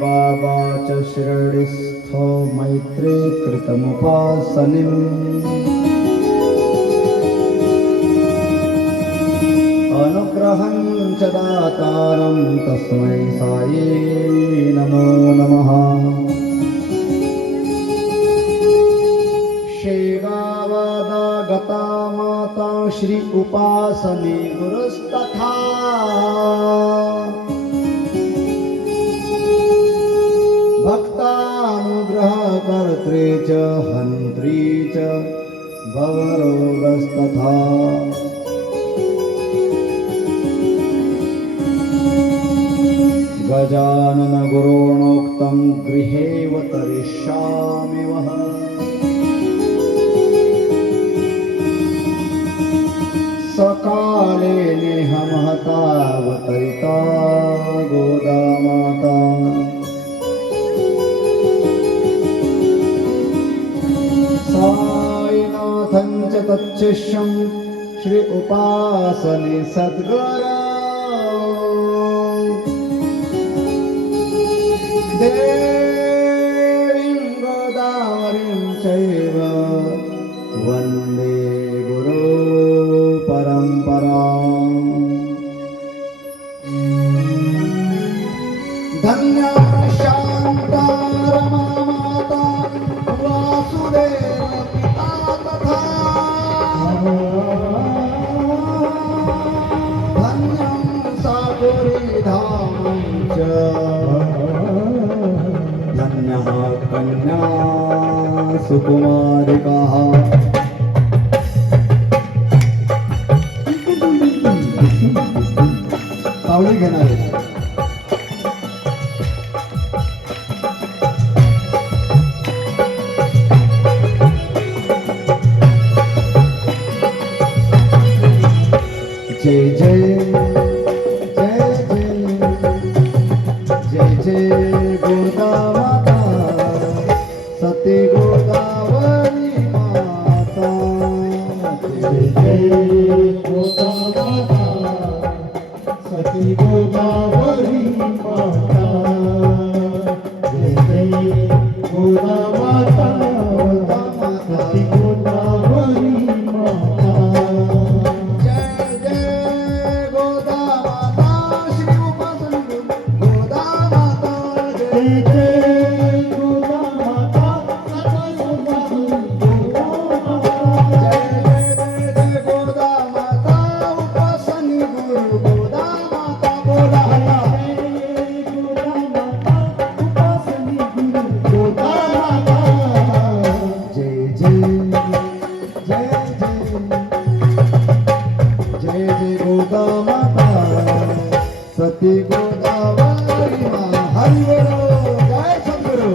बाबा च शिरडिस्थो मैत्री कृतमुपासनीम् अनुग्रहं च दातारं तस्मै साई नमो नमः। शेगावदा गता माता श्री उपासनी गुरुस्तथा भक्तानुग्रहकर्त्री च हन्त्री च भवरोगस्तथा गजानन गुरोणोक्तं गृहेव तरिष्यामि वः। सकाले नेह महतावतरिता गोदा माता साईनाथं च तच्शिष्यं श्री उपासने सद्गुरो देवीं गोदावरीं चैव वन्दे गुरु परम्पराम्। धन्या शान्ता रमा माता वासुदेव पिता तथा धन्यं सागुरीधामं च धन्यः कन्या सुकुमारिकाः। तावडी घेणार आहे। जय जय जय जय जय जय गोदा माता सती गोदावरी माता जय जय गोदा माता सती गोदावरी माता जय जय गोदा माता सती गोदावरी माता जय जय गोदा माता श्री उपासनी गोदा माता जय जय गोदा माता सती उपासनी गोदा माता उपासनी गुरु गोदा माता गोदा उपासनी गुरु गोदा माता जय जय जय जय जय गोदा माता सती गोदावरी माँ हरि बोलो जय सद्गुरु।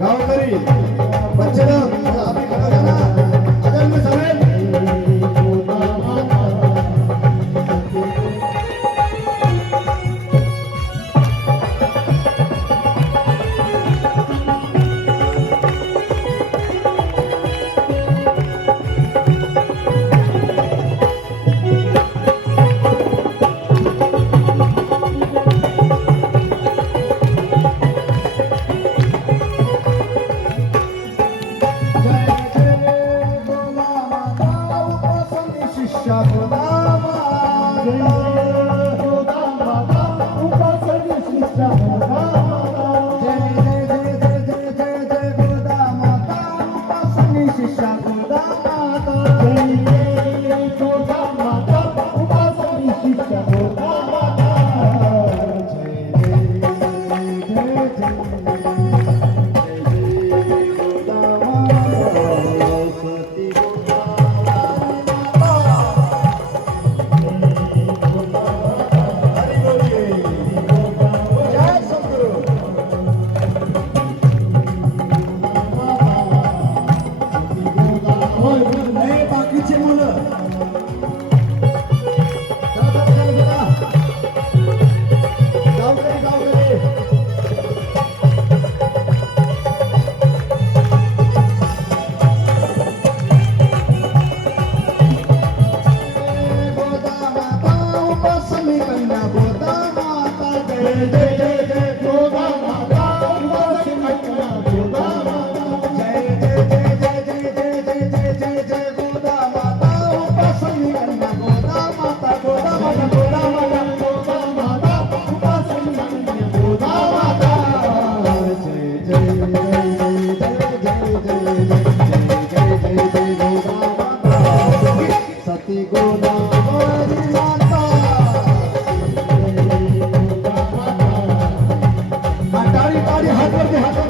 गावकरी बच्चे लोग अभी खड़ा रहना अजल में समेत Yes. जय जय जय गोदा माता उपासनी कन्या गोदा माता गोदा माता गोदा माता गोदा माता उपासनी कन्या गोदा माता जय जय जय जय जय जय जय जय जय गोदा माता सती गोदावरी माता ताड़ी ताड़ी हाथ करके हाथ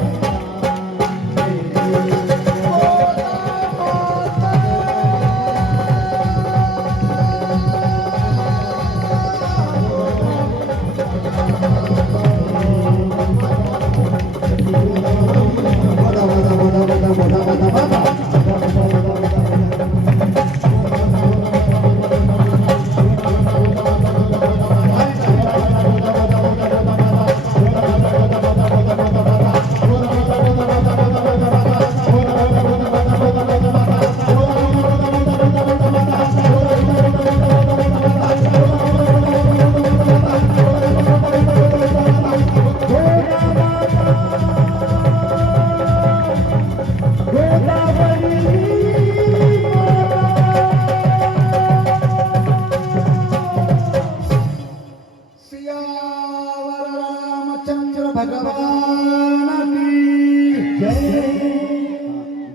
भगवान की जय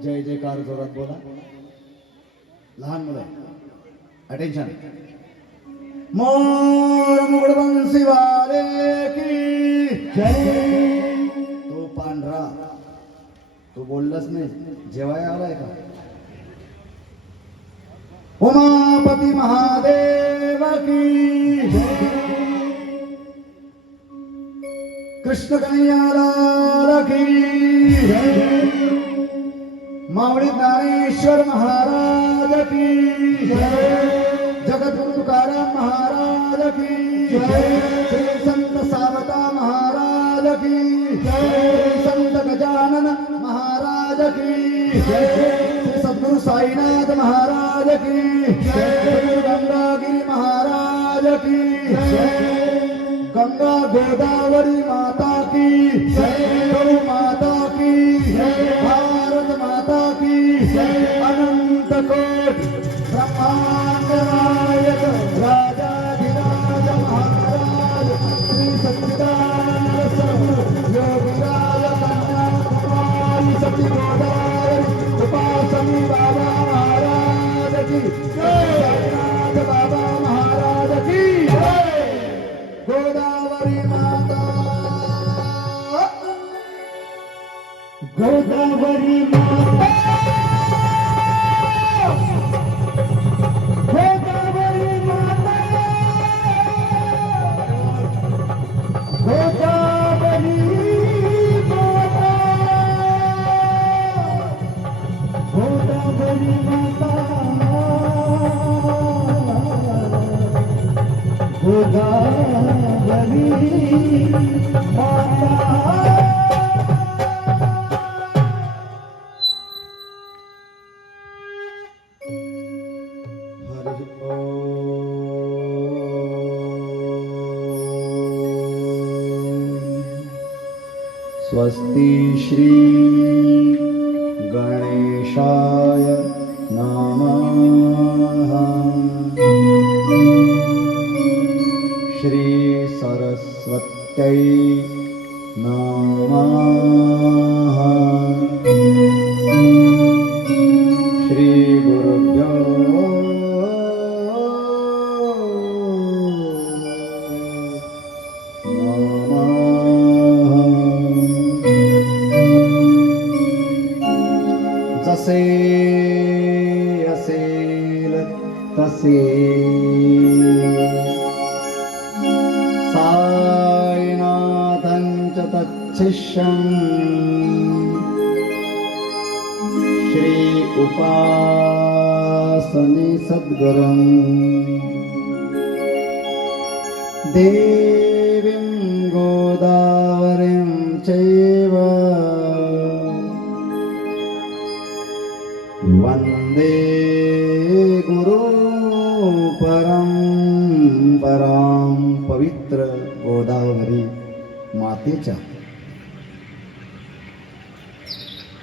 जय जयकार जोरात बोला लहान मुलं अटेन्शन मोर मुगड बंसी वाले की जय तो पांढरा तो बोललाच नाही जेवाय आलाय का उमापती महादेव की जय कृष्ण कन्हैया की जय मावळी ज्ञानेश्वर महाराज की जय जगद्गुरु तुकाराम महाराज की जय श्री संत सावता महाराज की जय श्री संत गजानन महाराज की जय श्री सद्गुरु साईनाथ महाराज की जय श्री गंगागिरी महाराज की जय गंगा गोदावरी माता की जय गौ माता की जय भारत माता की जय अनंत कोटि ब्रह्मांड नायक राजाधिराज महाराज श्री सच्चिदानंद सद्गुरु योगीराज कन्याकुमारी सती गोदावरी उपासनी बाबा महाराज की जय साईनाथ बाबा महाराज की जय गोदावरी माता गोदावरी माता गोदावरी माता गोदावरी माता गोदावरी माता गोदावरी माता स्वस्ति श्री गणेशाय नमः श्री सरस्वत्यै नमः श्री गुरुभ्यो जसे असेल तसे साईनाथंच तच्छिष्यं श्री उपासनी सद्गुरुं देवीं गोदावरीं चैव वंदे गुरु परंपरां पवित्र गोदावरी मातेच्या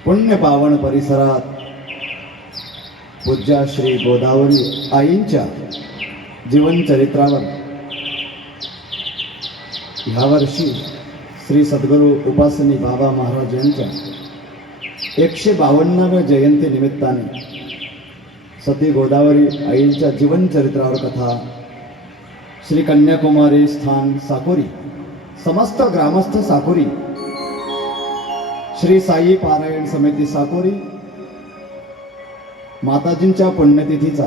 पुण्य पावन परिसरात पूज्या श्री गोदावरी आईंच्या जीवनचरित्रावर ह्यावर्षी श्री सद्गुरू उपासनी बाबा महाराज यांच्या 152व्या जयंती निमित्ताने सती गोदावरी आईंच्या जीवनचरित्रावर कथा श्री कन्याकुमारी स्थान साकोरी समस्त ग्रामस्थ साकोरी श्री साई पारायण समिती साकोरी माताजींच्या पुण्यतिथीचा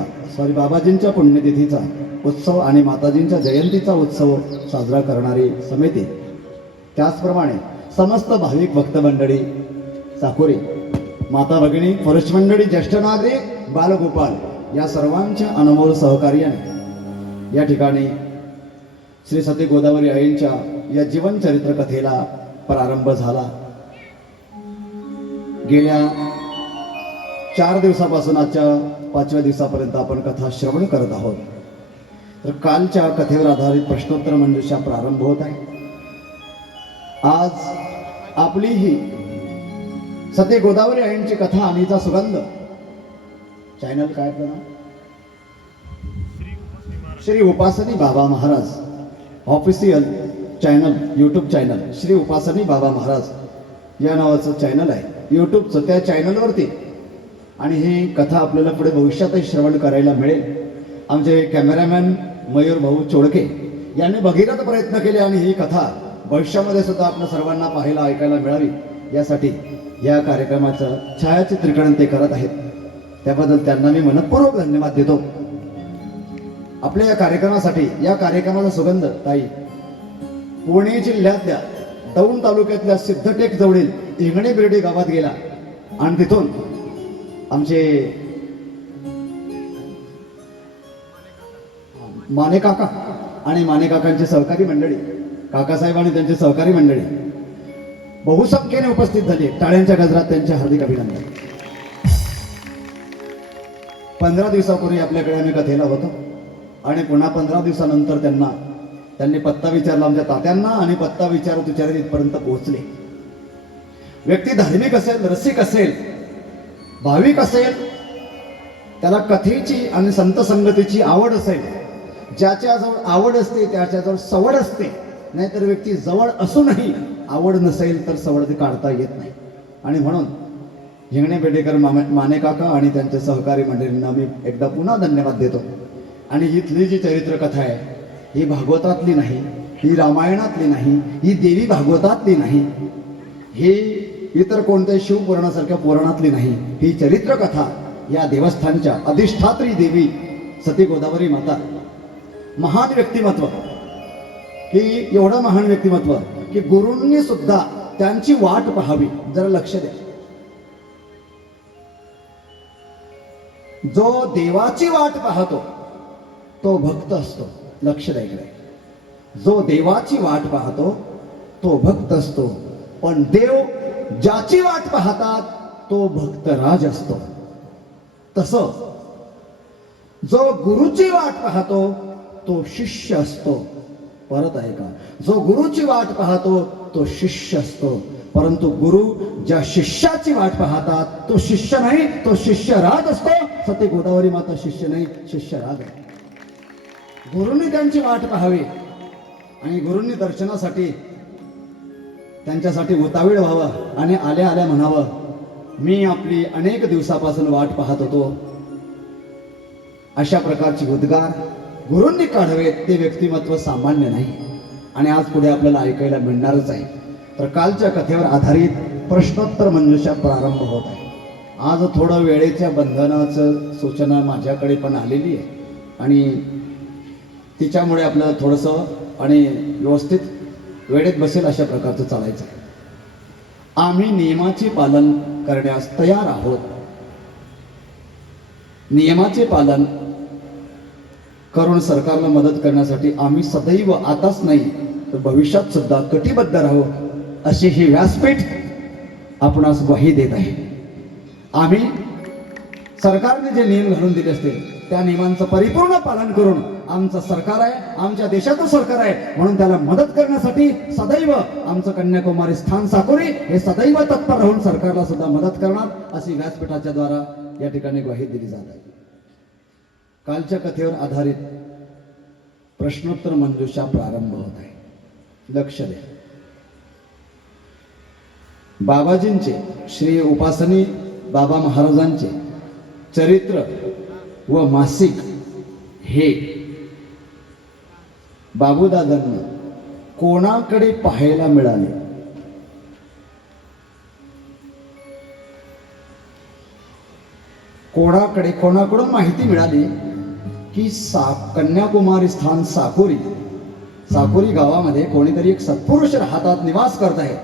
बाबाजींच्या पुण्यतिथीचा उत्सव आणि माताजींच्या जयंतीचा उत्सव साजरा करणारी समिती, त्याचप्रमाणे समस्त भाविक भक्त मंडळी साकोरी, माता भगिनी, पुरुष मंडळी, ज्येष्ठ नागरिक, बालगोपाल या सर्वांच्या अनमोल सहकार्याने या ठिकाणी श्री सती गोदावरी आईंच्या या जीवनचरित्र कथेला प्रारंभ झाला. गेल्या 4 दिवसापासून आजच्या 5व्या दिवसापर्यंत आपण कथा श्रवण करत आहोत. तर कालच्या कथेवर आधारित प्रश्नोत्तर मंजुषा प्रारंभ होत आहे. आज आपली ही सती गोदावरी आईंची कथा आणीचा सुगंध चॅनल काय आपलं नाव? Shri Upasani Baba Maharaj official channel, YouTube channel Shri Upasani Baba Maharaj या नावाचं चॅनल आहे यूट्यूबचं. त्या चॅनलवरती आणि ही कथा आपल्याला पुढे भविष्यातही श्रवण करायला मिळेल. आमचे कॅमेरामॅन मयूर भाऊ चोडके यांनी भगीरथ प्रयत्न केले आणि ही कथा भविष्यामध्ये सुद्धा आपल्या सर्वांना पाहायला ऐकायला मिळावी यासाठी या कार्यक्रमाचं छायाचित्रीकरण ते करत आहेत. त्याबद्दल त्यांना मी मनपूर्वक धन्यवाद देतो. आपल्या या कार्यक्रमासाठी या कार्यक्रमाचा सुगंध ताई पुणे जिल्ह्यातल्या दौंड तालुक्यातल्या सिद्धटेक जवळील इंगणे बिर्डी गावात गेला आणि तिथून आमचे माने काका आणि माने काकांची सहकारी मंडळी, काकासाहेब आणि त्यांची सहकारी मंडळी बहुसंख्येने उपस्थित झाली. टाळ्यांच्या गजरात त्यांचे हार्दिक अभिनंदन. 15 दिवसापूर्वी आपल्याकडे आम्ही कथेला होतो आणि पुन्हा 15 दिवसानंतर त्यांनी पत्ता विचारला आमच्या तात्यांना आणि पत्ता विचारत इथपर्यंत पोहोचले. व्यक्ती धार्मिक असेल, रसिक असेल, भाविक असेल, त्याला कथेची आणि संत संगतीची आवड असेल, ज्याच्याजवळ आवड असते त्याच्याजवळ सवड असते. नाहीतर व्यक्ती जवळ असूनही आवड नसेल तर सवड काढता येत नाही. आणि म्हणून हिंगणे बेडेकर माने काका आणि त्यांच्या सहकारी मंडळींना मी एकदा पुन्हा धन्यवाद देतो. आणि इथली जी चरित्र कथा आहे ही भागवतातली नाही, ही रामायणातली नाही, ही देवी भागवतातली नाही, ही इतर कोणत्याही शिवपुराणासारख्या पुराणातली नाही. ही चरित्र कथा या देवस्थानच्या अधिष्ठात्री देवी सती गोदावरी माता, महान व्यक्तिमत्व, की एवढं महान व्यक्तिमत्व की गुरूंनी सुद्धा त्यांची वाट पाहावी. जरा लक्ष द्या, जो देवाची वाट पाहतो तो भक्त असतो. लक्ष द्या इकडे, जो देवाची वाट पाहतो तो भक्त असतो, पण देव ज्याची वाट पाहतात तो भक्तराज असतो. तसं जो गुरुची वाट पाहतो तो शिष्य असतो. परत आहे का? जो गुरुची वाट पाहतो तो शिष्य असतो, परंतु गुरु ज्या शिष्याची वाट पाहतात तो शिष्य नाही, तो शिष्यराज असतो. सती गोदावरी माता शिष्य नाही, शिष्यराज आहे. गुरुंनी त्यांची वाट पाहावी आणि गुरुंनी दर्शनासाठी त्यांच्यासाठी उतावीळ व्हावं आणि आल्या आल्या म्हणावं, मी आपली अनेक दिवसापासून वाट पाहत होतो. अशा प्रकारची उद्गार गुरूंनी काढावेत. ते व्यक्तिमत्व सामान्य नाही आणि आज पुढे आपल्याला ऐकायला मिळणारच आहे. तर कालच्या कथेवर आधारित प्रश्नोत्तर मंजुषा प्रारंभ होत आहे. आज थोडं वेळेच्या बंधनाचं सूचना माझ्याकडे पण आलेली आहे आणि तिच्यामुळे आपल्याला थोडंसं आणि व्यवस्थित वेळेत बसेल अशा प्रकारचं चालायचं आहे. आम्ही नियमाचे पालन करण्यास तयार आहोत. नियमाचे पालन करून सरकारला मदत करण्यासाठी आम्ही सदैव, आताच नाही तर भविष्यात सुद्धा कटिबद्ध राहू अशी ही व्यासपीठ आपणास ग्वाही देत आहे. आम्ही सरकारने जे नियम घालून दिले असतील त्या नियमांचं परिपूर्ण पालन करून, आमचं सरकार आहे, आमच्या देशाचं सरकार आहे म्हणून त्याला मदत करण्यासाठी सदैव आमचं कन्याकुमारी स्थान साकोरी हे सदैव तत्पर राहून सरकारला सुद्धा मदत करणार अशी व्यासपीठाच्या द्वारा या ठिकाणी ग्वाही दिली जात आहे. कालच्या कथेवर आधारित प्रश्नोत्तर मंजुषा प्रारंभ होत आहे. लक्ष द्या. बाबाजींचे, श्री उपासनी बाबा महाराजांचे चरित्र व मासिक हे बाबूदादांना कोणाकडे पाहायला मिळाले? कोणाकडून माहिती मिळाली की कन्याकुमारी स्थान साकोरी गावामध्ये कोणीतरी एक सत्पुरुष राहतात, निवास करत आहे.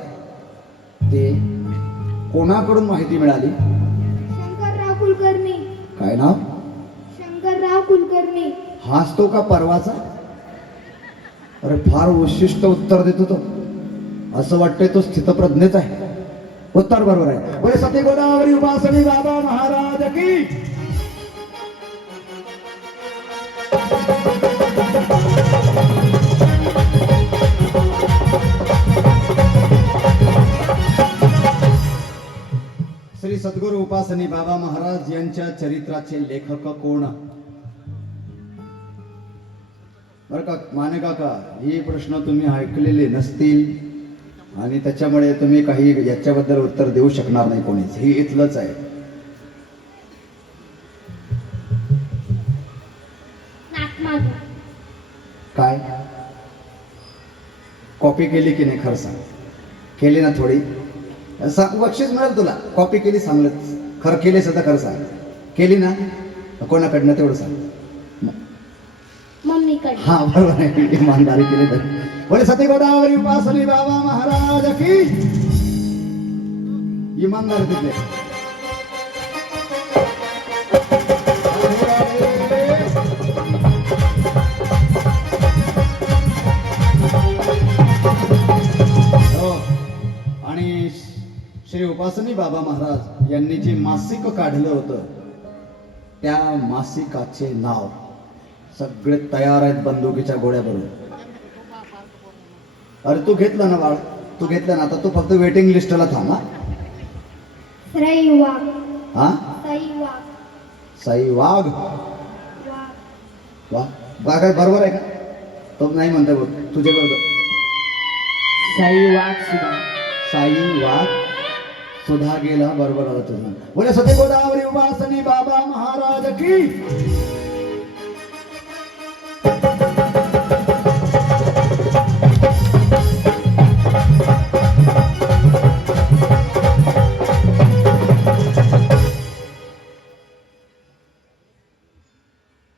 ते कोणाकडून माहिती मिळाली? शंकरराव कुलकर्णी. काय नाव? शंकरराव कुलकर्णी. हाच तो का परवाचा? अरे फार विशिष्ट उत्तर देतो तो. असं वाटतंय तो स्थितप्रज्ञेच आहे. उत्तर बरोबर आहे. बोले सती गोदावरी उपासनी बाबा महाराज की. श्री सद्गुरू उपासनी बाबा महाराज यांच्या चरित्राचे लेखक कोण? बरं का माने काका, हे प्रश्न तुम्ही ऐकलेले नसतील आणि त्याच्यामुळे तुम्ही काही याच्याबद्दल उत्तर देऊ शकणार नाही कोणीच. हे इथलंच आहे. काय कॉपी केली की नाही? खरं सांग. केली ना थोडी? बक्षीस मिळेल तुला. कॉपी केली सांगलं, खरं केलीस तर खरं सांग. केली ना? कोणाकडनं तेवढं सांग. मम्मीकडे. हा बरोबर आहे. इमानदारी केली तर. बोले सती गोदावरी उपासनी बाबा महाराज की. इमानदारी तिथले. आणि श्री उपासनी बाबा महाराज यांनी जे मासिक काढलं होतं त्या मासिकाचे नाव सगळे तयार आहेत बंदुकीच्या गोळ्याबरोबर. अरे तू घेतलं ना बाळ? तू घेतलं ना? आता तू फक्त वेटिंग लिस्टला थांब. सई वाघ. हा सई वाघ. साई वाघ. वाघ. वा काय बरोबर आहे का? तो नाही म्हणता बघ तुझ्या बरोबर. सई वाघ सुद्धा. साई वाघ सुधा गेला. बरोबर आला तुझं. बोले सती गोदावरी उपासनी बाबा महाराज की.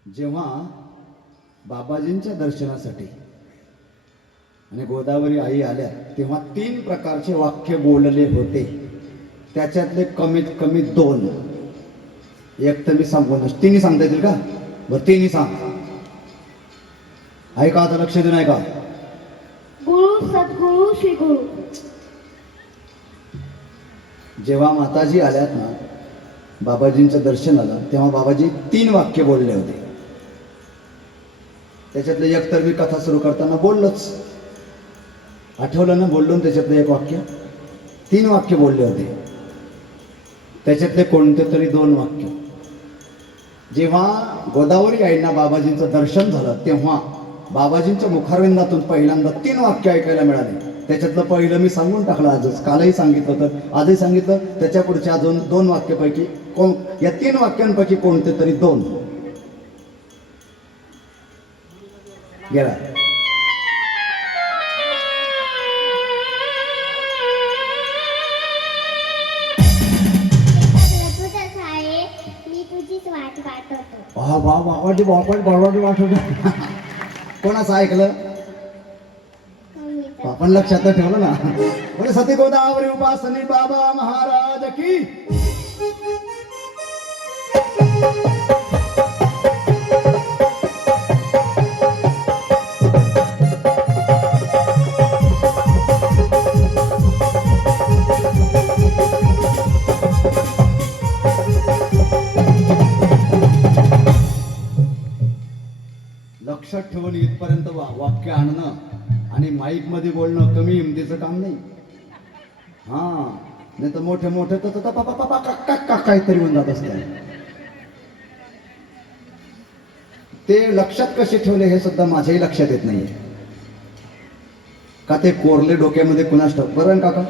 जेव्हा बाबाजींच्या दर्शनासाठी आणि गोदावरी आई आल्या तेव्हा 3 प्रकारचे वाक्य बोलले होते. त्याच्यातले कमीत कमी 2. एक तर मी सांगून, तिन्ही सांगता येतील का? बरं तिन्ही सांग. ऐका आता, लक्ष देऊन ऐका. गुरु सद्गुरु श्री गुरु. जेव्हा माताजी आल्यात ना बाबाजींचं दर्शन आलं तेव्हा बाबाजी 3 वाक्य बोलले होते. त्याच्यातलं एक तर मी कथा सुरू करताना बोललोच. आठवलं ना? बोललो ना त्याच्यातलं एक वाक्य. 3 वाक्य बोलले होते. त्याच्यातले कोणते तरी 2 वाक्य. जेव्हा गोदावरी आईंना बाबाजींचं दर्शन झालं तेव्हा बाबाजींच्या मुखारविंदातून पहिल्यांदा 3 वाक्य ऐकायला मिळाले. त्याच्यातलं पहिलं मी सांगून टाकलं आजच. कालही सांगितलं तर आजही सांगितलं. त्याच्या पुढच्या 2 वाक्यापैकी या 3 वाक्यांपैकी कोणते तरी 2 गेला. बाबाजी वाटत. कोणाचं ऐकलं? आपण लक्षात ठेवलं ना. बोले सती गोदावरी उपासनी बाबा महाराज की. लक्षात ठेवून इथपर्यंत वाक्य आणणं आणि माईक मध्ये बोलणं कमी हिमतीचं काम नाही. हा नाही तर मोठे मोठे तर काहीतरी होऊन जात असते. ते लक्षात कसे ठेवले हे सुद्धा माझ्याही लक्षात येत नाहीये. का ते कोरले डोक्यामध्ये कुणास ठाऊक. बरं काका,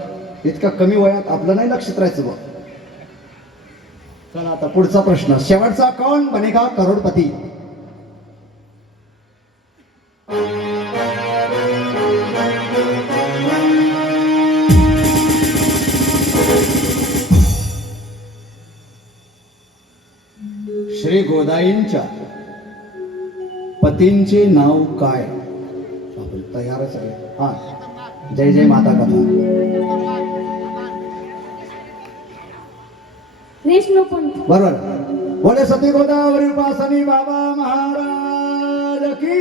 इतका कमी वयात आपलं नाही लक्षात राहायचं बघ. चला आता पुढचा प्रश्न. शेवटचा. कौन बनेगा करोडपती? श्री गोदाईंच्या पतींचे नाव काय? आपण तयारच आहे. हा, जय जय माता कथा. विष्णुपंत. बरोबर. बोले सती गोदावरी उपासनी बाबा महाराज की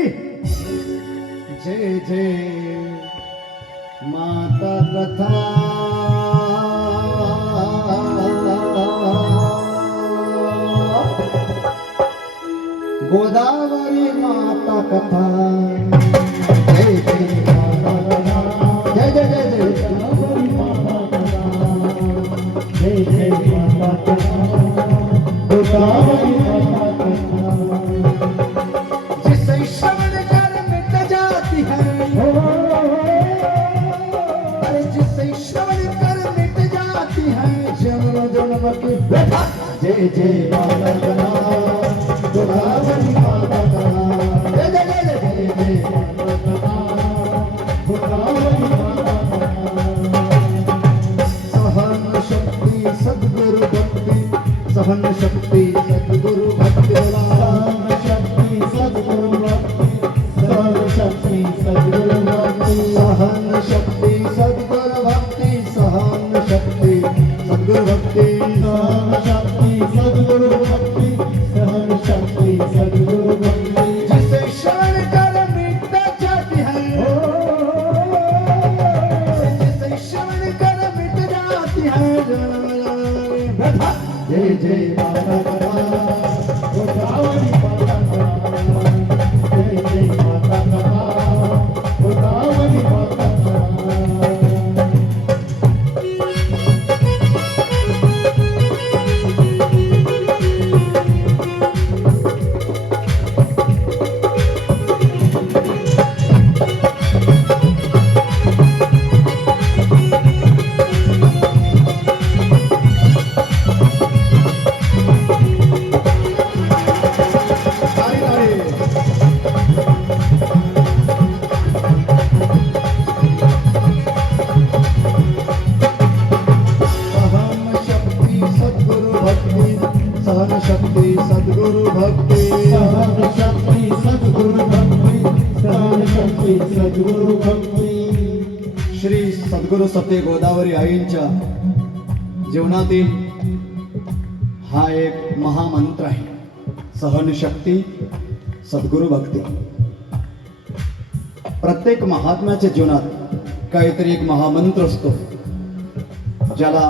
जय जय माता कथा. गोदावरी माता कथा. जय जय माता कथा. जय जय जय जय गोदावरी माता कथा. जय जय माता कथा. गोदावरी माता कथा. जिसे श्रवण कर मिट जाती है, अरे जिसे श्रवण कर मिट जाती है जन्म जन्म की व्यथा. जय जय माता कथा. गोदावरी माता कथा. जय जय जय जय जय माता कथा. गोदावरी माता कथा. सहन शक्ति सद्गुरु भक्ति. सहन शक्ति सद्गुरु भक्ति. सहन शक्ति सद्गुरु भक्ति. सहन शक्ति सद्गुरु भक्ति. सहन शक्ति सद्गुरु भक्ति. सहन शक्ति सद्गुरु भक्ति. सहन शक्ति सद्गुरु भक्ति. सहन शक्ति सद्गुरु भक्ति. जिसे शरण कर मिट जाती है, जिसे शरण कर मिट जाती है व्यथा. जय जय माता कथा. गोदावरी माता कथा. जय जय माता कथा. गोदावरी माता कथा. सहन शक्ति सद्गुरु भक्ति. सहन शक्ति सद्गुरु भक्ति. सहन शक्ति सद्गुरु भक्ति. श्री सद्गुरु सत्य गोदावरी आईंच्या जीवनातील हा एक महामंत्र आहे. सहन शक्ती सद्गुरु भक्ती. प्रत्येक महात्म्याच्या जीवनात काहीतरी एक महामंत्र असतो, ज्याला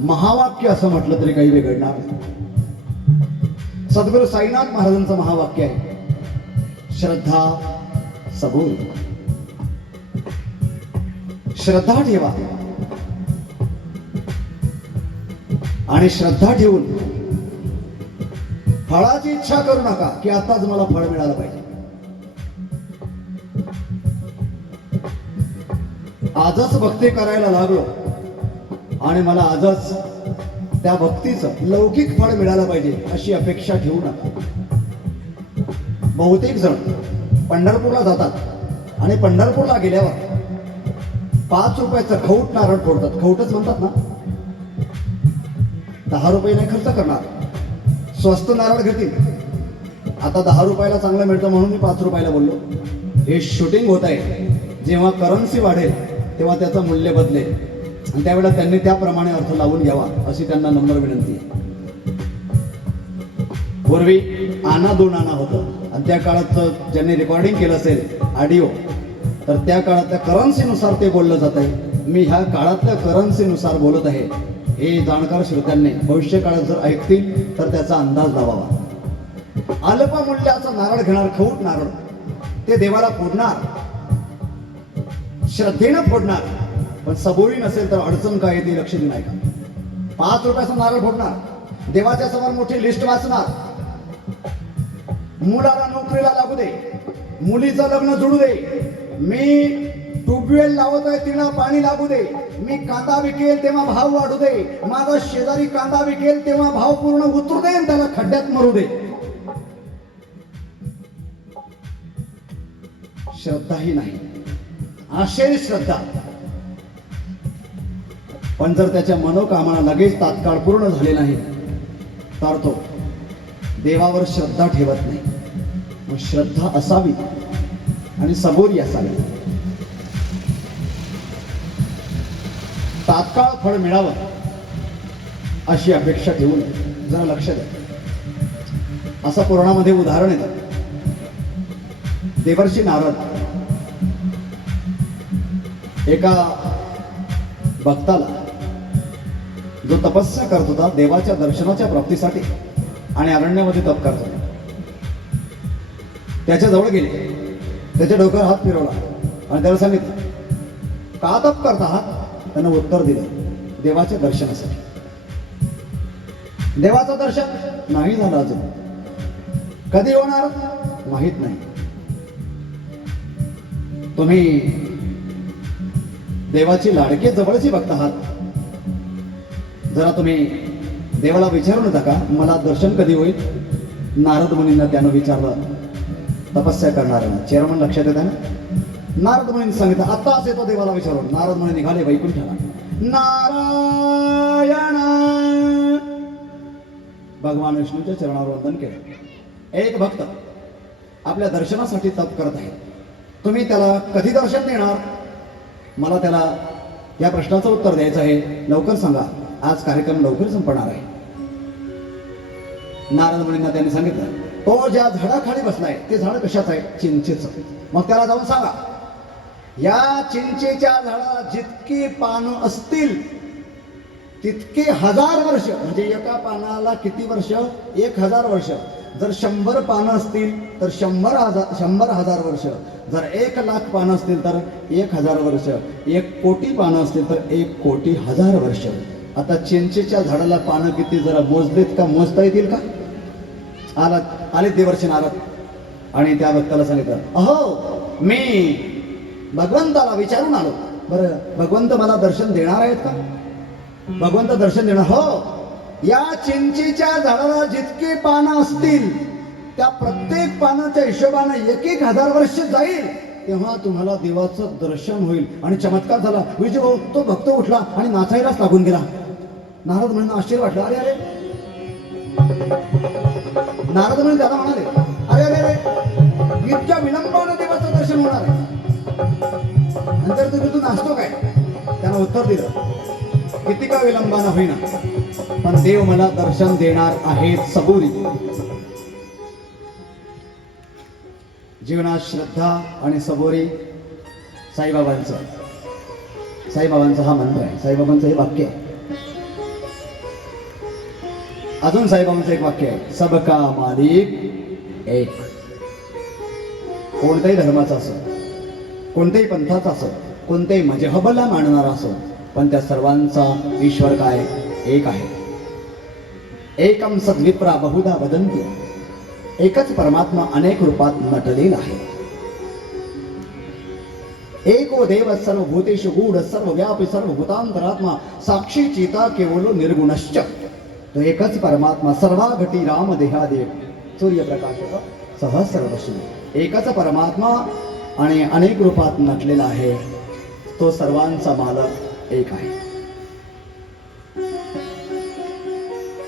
महावाक्य असं म्हटलं तरी काही बिघडणार नाही. सद्गुरु साईनाथ महाराजांचं महावाक्य आहे, श्रद्धा सबूर. श्रद्धा ठेवा आणि श्रद्धा ठेवून फळाची इच्छा करू नका की आताच मला फळ मिळालं पाहिजे. आजच भक्ती करायला लागलो आणि मला आजच त्या भक्तीचं लौकिक फळ मिळालं पाहिजे अशी अपेक्षा ठेवू नका. बहुतेक जण पंढरपूरला जातात आणि पंढरपूरला गेल्यावर 5 रुपयाचं खौट नारळ फोडतात. खौटच म्हणतात ना. 10 रुपये नाही खर्च करणार, स्वस्त नारळ घेतील. आता 10 रुपयाला चांगलं मिळतं म्हणून मी 5 रुपयाला बोललो. हे शूटिंग होत आहे. जेव्हा करन्सी वाढेल तेव्हा त्याचं मूल्य बदलेल आणि त्यावेळेला त्यांनी त्याप्रमाणे अर्थ लावून घ्यावा अशी त्यांना नम्र विनंती आहे. पूर्वी आना 2 आना होतं आणि त्या काळात ज्यांनी रेकॉर्डिंग केलं असेल ऑडिओ, तर त्या काळात त्या करन्सीनुसार ते बोललं जात आहे. मी ह्या काळातल्या करन्सीनुसार बोलत आहे. हे जाणकार श्रोत्यांनी भविष्य काळात जर ऐकतील तर त्याचा अंदाज लावावा. अल्प मूल्याचा नारळ घेणार, खौट नारळ, ते देवाला फोडणार, श्रद्धेनं फोडणार पण सबोरी नसेल तर अडचण काय येते लक्ष देऊ नाही का? 5 रुपयाचा नारळ फोडणार, देवाच्या समोर मोठी लिस्ट वाचणार, मुलाला नोकरीला लागू दे, मुलीचं लग्न जुळू दे, मी ट्यूबवेल लावत आहे तिला पाणी लागू दे, मी कांदा विकेल तेव्हा भाव वाढू दे, माझा शेजारी कांदा विकेल तेव्हा भाव पूर्ण उतरू दे आणि त्याला खड्ड्यात मरू दे. श्रद्धाही नाही, आशेर श्रद्धा. पण जर त्याच्या मनोकामना लगेच तात्काळ पूर्ण झाले नाही तर तो देवावर श्रद्धा ठेवत नाही. मग श्रद्धा असावी आणि सबोरी असावी. तात्काळ फळ मिळावं अशी अपेक्षा ठेवून जरा लक्ष द्या. असं पुराणामध्ये उदाहरण येतं. देवर्षी नारद एका भक्ताला जो तपस्या करत होता देवाच्या दर्शनाच्या प्राप्तीसाठी आणि अरण्यामध्ये तप करत होता, त्याच्या जवळ गेले, त्याच्या डोक्यावर हात फिरवला आणि त्याला सांगितलं, का तप करता आहात? त्यानं उत्तर दिलं, देवाच्या दर्शनासाठी. देवाचं दर्शन नाही झालं अजून. कधी होणार माहित नाही. तुम्ही देवाची लाडकी जवळची भक्त आहात. जरा तुम्ही देवाला विचारू नका का मला दर्शन कधी होईल? नारद मुनींना त्यानं विचारलं, तपस्या करणाऱ्यांना. चेअरमन लक्षात येतं ना? नारद मुनींनी सांगितलं, आत्ताच येतो देवाला विचारून. नारद मुनी निघाले वैकुंठाला. नारायण भगवान विष्णूच्या चरणावर वंदन केलं. एक भक्त आपल्या दर्शनासाठी तप करत आहे. तुम्ही त्याला कधी दर्शन देणार? मला त्याला या प्रश्नाचं उत्तर द्यायचं आहे. लवकर सांगा, आज कार्यक्रम लवकर संपणार आहे. नारद मुनींना त्यांनी सांगितलं, तो ज्या झाडाखाली बसलाय ते झाड कशाचं आहे? चिंचेचं. मग त्याला जाऊन सांगा, या चिंचेच्या झाडाला जितकी पानं असतील तितके 1000 वर्ष, म्हणजे एका पानाला किती वर्ष? 1000 वर्ष. जर 100 पानं असतील तर 100,000 वर्ष. जर 1,00,000 पानं असतील तर 1,000 वर्ष. 1,00,00,000 पानं असतील तर 1,00,00,000 वर्ष. आता चिंचेच्या झाडाला पानं किती जरा मोजलेत का? मोजता येतील का? आले देवर्षी नारद आणि त्या भक्ताला सांगितलं, अहो मी भगवंताला विचारून आलो. बरं, भगवंत मला दर्शन देणार आहेत का? भगवंत दर्शन देणार? हो. या चिंचेच्या झाडाला जितके पानं असतील त्या प्रत्येक पानाच्या हिशोबाने 1,000 वर्ष जाईल, तेव्हा तुम्हाला देवाचं दर्शन होईल. आणि चमत्कार झाला. विजय भाऊ, तो भक्त उठला आणि नाचायलाच लागून गेला. नारद म्हणून आश्चर्य वाटलं. अरे अरे, नारद म्हणून त्याला म्हणाले, अरे अरे अरे, इतक्या विलंबानं देवाचं दर्शन होणार आहे, नंतर तू नाचतो काय? त्यानं उत्तर दिलं, किती का विलंबानं होईना, पण देव मला दर्शन देणार आहेत सबुरी. जीवनात श्रद्धा आणि सबुरी साईबाबांचा हा मंत्र आहे. साईबाबांचं हे वाक्य आहे. अजून साईबाबांचं एक वाक्य आहे, सबका मालिक एक. कोणत्याही धर्माचा असो, कोणत्याही पंथाचा असो, कोणत्याही मजहबला मानणारा असो, पण त्या सर्वांचा ईश्वर काय? एक आहे. एकम सद्विप्रा बहुधा वदन्ति. एकच परमात्मा अनेक रूपात नटलेला आहे. एको देव सर्वभूतेषु गूढ सर्वव्यापी सर्वभूतांतरात्मा साक्षी चिता केवलो निर्गुणश्च. तो एकच परमात्मा सर्वाघटी राम देहादेव सूर्यप्रकाशक सहस्रवशू. एकच परमात्मा आणि अनेक रूपात नटलेला आहे. तो सर्वांचा मालक एक आहे.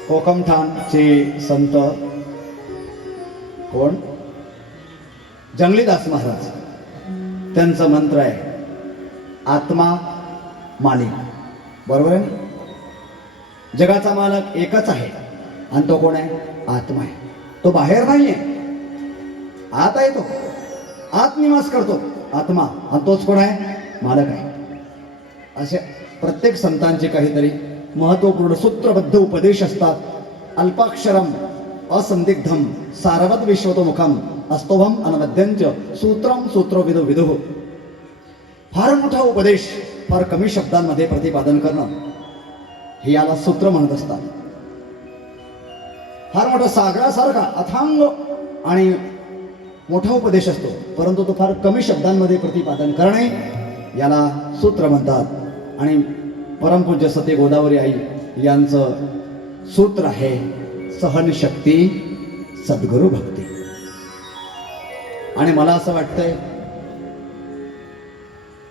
कोकमठाणचे संत कोण? जंगलीदास महाराज. त्यांचा मंत्र आहे, आत्मा मालिक. बरोबर आहे? जगाचा मालक एकच आहे आणि तो कोण आहे? आत्मा आहे. तो बाहेर नाहीये, आत आहे. तो आत निवास करतो आत्मा, आणि तोच कोण आहे? मालक आहे. असे प्रत्येक संतांचे काहीतरी महत्वपूर्ण सूत्रबद्ध उपदेश असतात. अल्पाक्षरम असंदिग्धम सारवत विश्वतोमुखम अस्तोभम अनवद्यंच सूत्रम सूत्र विदो विदुः. फार मोठा उपदेश फार कमी शब्दांमध्ये प्रतिपादन करणं हे याला सूत्र म्हणत असतात. फार मोठा सागरासारखा अथांग आणि मोठा उपदेश असतो, परंतु तो फार कमी शब्दांमध्ये प्रतिपादन करणे याला सूत्र म्हणतात. आणि परमपूज्य सती गोदावरी आई यांचं सूत्र आहे सहनशक्ती सद्गुरु भक्ती. आणि मला असं वाटतंय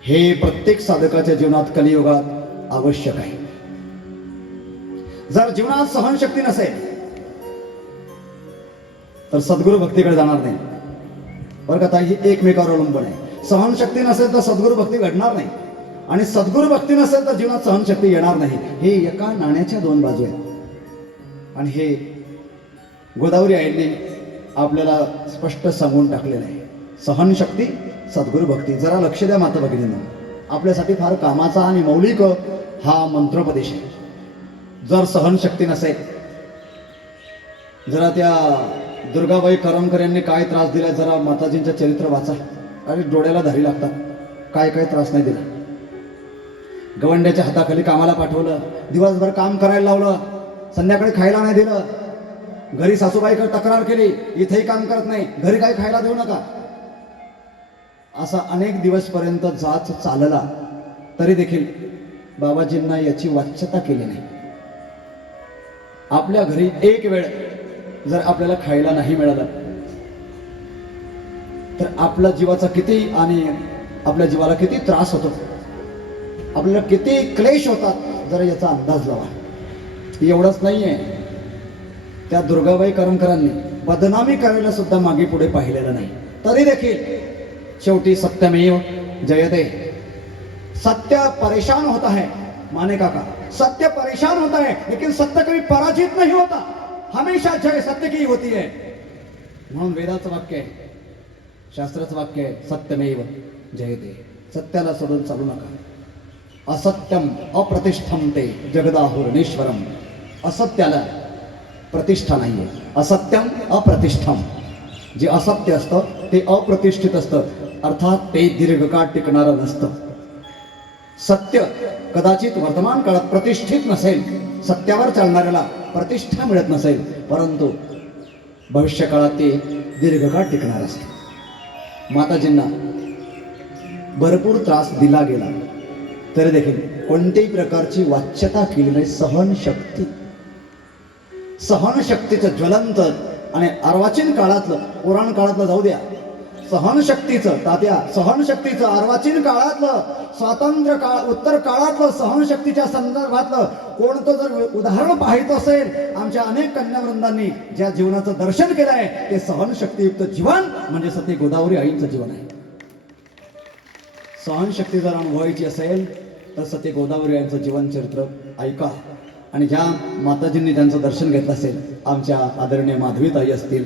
हे प्रत्येक साधकाच्या जीवनात कलियुगात आवश्यक आहे. जर जीवनात सहनशक्ती नसेल तर सद्गुरु भक्तीकडे जाणार नाही. बरं का ताई, ही एकमेकावर अवलंबून आहे. सहनशक्ती नसेल तर सद्गुरु भक्ती घडणार नाही, आणि सद्गुरु भक्ती नसेल तर जीवनात सहनशक्ती येणार नाही. हे एका नाण्याच्या दोन बाजू आहेत. आणि हे गोदावरी आईने आपल्याला स्पष्ट सांगून टाकलेलं आहे. सहनशक्ती सद्गुरु भक्ती. जरा लक्ष द्या माता भगिनींनो, आपल्यासाठी फार कामाचा आणि मौलिक हा मंत्रोपदेश आहे. जर सहनशक्ती नसेल, जरा त्या दुर्गाबाई करमकर यांनी काय त्रास दिला जरा माताजींचं चरित्र वाचा. अरे डोळ्याला धारी लागतात. काय काय त्रास नाही दिला. गवंड्याच्या हाताखाली कामाला पाठवलं, दिवसभर काम करायला लावलं, संध्याकाळी खायला नाही दिलं, घरी सासूबाईकडे तक्रार केली, इथेही काम करत नाही, घरी काही खायला देऊ नका, असा अनेक दिवसपर्यंत जाच चालला तरी देखील बाबाजींना याची वाच्यता केली नाही. आपल्या घरी एक वेळ जर आपल्याला खायला नाही मिळालं तर आपल्या जीवाचा किती आणि आपल्या जीवाला किती त्रास होतो, आपल्याला किती क्लेश होतात, जरा याचा अंदाज लावा. एवढंच नाहीये, त्या दुर्गाबाई करमकरांनी बदनामी करायला सुद्धा मागे पुढे पाहिलेलं नाही. तरी देखील शेवटी सत्यमेव जयते. सत्य परेशान होता है माने काका, सत्य परेशान होता है लेकिन सत्य कभी पराजित नहीं होता, हमेशा जय सत्य की होती है. म्हणून वेदाचं वाक्य आहे, शास्त्राचं वाक्य आहे, सत्यमेव जयते. सत्याला सोडून चालू नका. असत्यम अप्रतिष्ठम ते जगदाहुरणेश्वरम. असत्याला प्रतिष्ठा नाहीये. असत्यम अप्रतिष्ठम. जे असत्य असतं ते अप्रतिष्ठित असतं, अर्थात ते दीर्घकाळ टिकणारं नसतं. सत्य कदाचित वर्तमान काळात प्रतिष्ठित नसेल, सत्यावर चालणाऱ्याला प्रतिष्ठा मिळत नसेल, परंतु भविष्य काळात ते दीर्घकाळ टिकणार असते. माताजींना भरपूर त्रास दिला गेला तरी देखील कोणत्याही प्रकारची वाच्यता केली नाही. सहनशक्ती, सहनशक्तीचं ज्वलंत आणि अर्वाचीन काळातलं, पुराण काळातलं जाऊ द्या, सहनशक्तीचं तात्या, सहनशक्तीचं अर्वाचीन काळातलं, स्वातंत्र्य काळ उत्तर काळातलं सहनशक्तीच्या संदर्भातलं कोणतं जर उदाहरण पाहायचं असेल, आमच्या अनेक कन्यावृंदांनी ज्या जीवनाचं दर्शन केलं आहे ते सहनशक्तीयुक्त जीवन म्हणजे सती गोदावरी आईंचं जीवन आहे. सहनशक्ती जर अनुभवायची असेल तर सती गोदावरी आईंचं जीवन चरित्र ऐका. आणि ज्या माताजींनी ज्यांचं दर्शन घेतलं असेल, आमच्या आदरणीय माधवीताई असतील,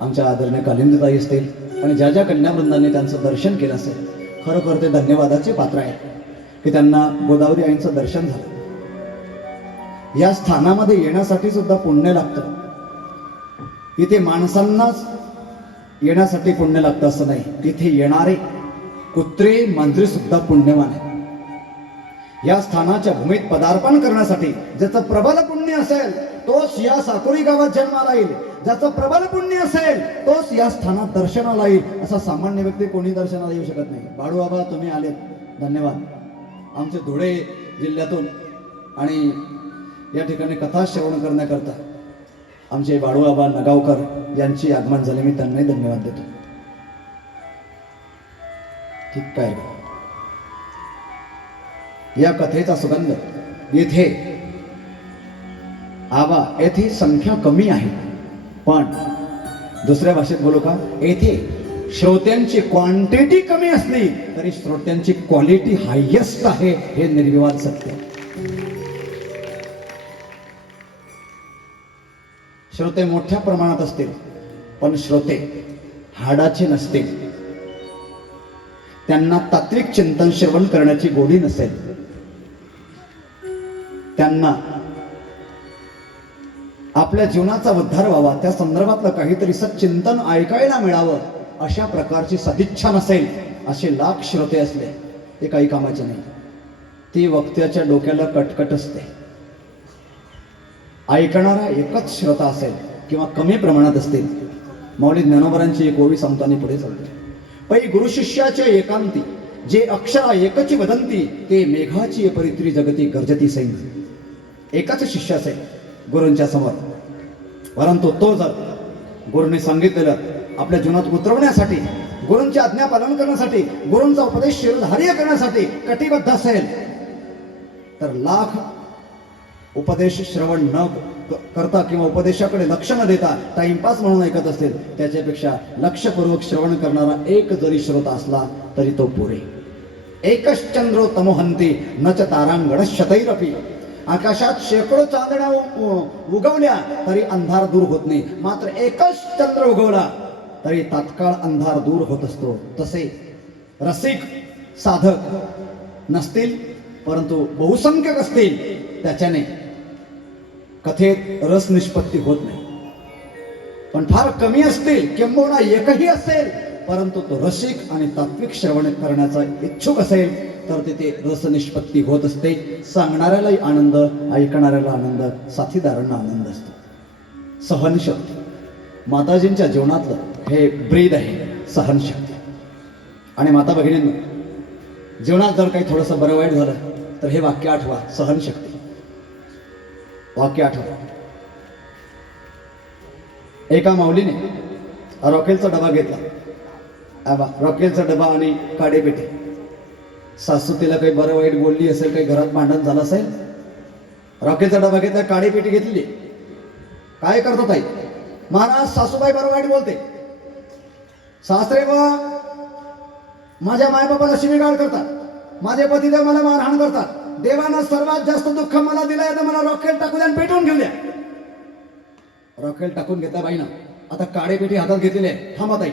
आमच्या आदरणीय कालिंदीताई असतील, आणि ज्या ज्या कन्यावृंदांनी त्यांचं दर्शन केलं असेल, खरोखर ते धन्यवादाचे पात्र आहे की त्यांना गोदावरी आईंचं दर्शन झालं. या स्थानामध्ये येण्यासाठी सुद्धा पुण्य लागतं. इथे माणसांनाच येण्यासाठी पुण्य लागतं असं नाही, इथे येणारे कुत्रे मांजरे सुद्धा पुण्यवान आहेत. या स्थानाच्या भूमीत पदार्पण करण्यासाठी ज्याचं प्रबल पुण्य असेल तोच या साकोरी गावात जन्माला येईल, ज्याचं प्रबल पुण्य असेल तोच या स्थानात दर्शनाला येईल. असा सामान्य व्यक्ती कोणी दर्शनाला येऊ शकत नाही. बाळूबाबा तुम्ही आलेत, धन्यवाद. आमचे धुळे जिल्ह्यातून आणि या ठिकाणी कथा श्रवण करण्याकरता आमचे बाळूबाबा नगावकर यांची आगमन झाले, मी त्यांनाही धन्यवाद देतो. ठीक काय, या कथेचा सुगंध येथे आबा, येथे संख्या कमी आहे, पण दुसऱ्या भाषेत बोलू का, येथे श्रोत्यांची क्वांटिटी कमी असली तरी श्रोत्यांची क्वालिटी हायेस्ट आहे, हे निर्विवाद सत्य. श्रोते मोठ्या प्रमाणात असतील पण श्रोते हाडाचे नसतील, त्यांना तात्विक चिंतन श्रवण करण्याची गोडी नसेल, त्यांना आपल्या जीवनाचा उद्धार व्हावा, त्या संदर्भातलं काहीतरी सच्चिंतन ऐकायला मिळावं, अशा प्रकारची सदिच्छा नसेल, असे लाख श्रोते असले ते काही कामाचे नाही. ती वक्त्याच्या डोक्याला कटकट असते. ऐकणारा एकच श्रोता असेल किंवा कमी प्रमाणात असतील. मौली ज्ञानोबरांची एक ओवी सांगताना पुढे चालते. पै गुरु शिष्याचे एकांती जे अक्षरा एकची वदंती ते मेघाची परित्री जगती गर्जती सैन. एकच शिष्य असेल गुरूंच्या समोर, परंतु तो जर गुरूंनी सांगितलेलं आपल्या जीवनात उतरवण्यासाठी, गुरूंची आज्ञा पालन करण्यासाठी, गुरूंचा उपदेश शिरधार्य करण्यासाठी कटिबद्ध असेल तर लाख उपदेश श्रवण न करता किंवा उपदेशाकडे लक्ष न देता टाइमपास म्हणून ऐकत असेल त्याच्यापेक्षा लक्षपूर्वक श्रवण करणारा एक जरी श्रोता असला तरी तो पुरे. एकच चंद्रो तमोहंती नच तारांगण शतैरपी. आकाशात शेकडो चांदण्या उगवल्या तरी अंधार दूर होत नाही, मात्र एकच चंद्र उगवला तरी तात्काळ अंधार दूर होत असतो. तसे रसिक साधक नसतील परंतु बहुसंख्यक असतील त्याच्याने कथेत रस निष्पत्ती होत नाही. पण फार कमी असतील किंबहुना एकही असेल परंतु तो रसिक आणि तात्विक श्रवण करण्याचा इच्छुक असेल तर तिथे रस निष्पत्ती होत असते. सांगणाऱ्यालाही आनंद, ऐकणाऱ्याला आनंद, साथीदारांना आनंद असतो. सहनशक्ती माताजींच्या जीवनातलं हे ब्रीद आहे, सहनशक्ती. आणि माता भगिनींनो, जीवनात जर काही थोडंसं बरं वाईट झालं तर हे वाक्य आठवा, सहनशक्ती. वाक्य आठवा. एका माऊलीने रॉकेलचा डबा घेतला. रॉकेलचा डबा आणि काडेपेटे. सासू तिला काही बरं वाईट बोलली असेल, काही घरात भांडण झालं असेल. रॉकेलचा डबा घेतला, काडेपेटी घेतली. काय करतात ताई? महाराज सासूबाई बरं वाईट बोलते, सासरे बा माझ्या मायबापाला शिवीगाळ करतात, माझे पतिदेव मला मारहाण करतात, देवानं सर्वात जास्त दुःख मला दिलंय तर मला रॉकेल टाकू द्या आणि पेटवून घेऊ द्या. रॉकेल टाकून घेतला बाईनं. आता काडेपेटी हातात घेतलेले. थांबा ताई,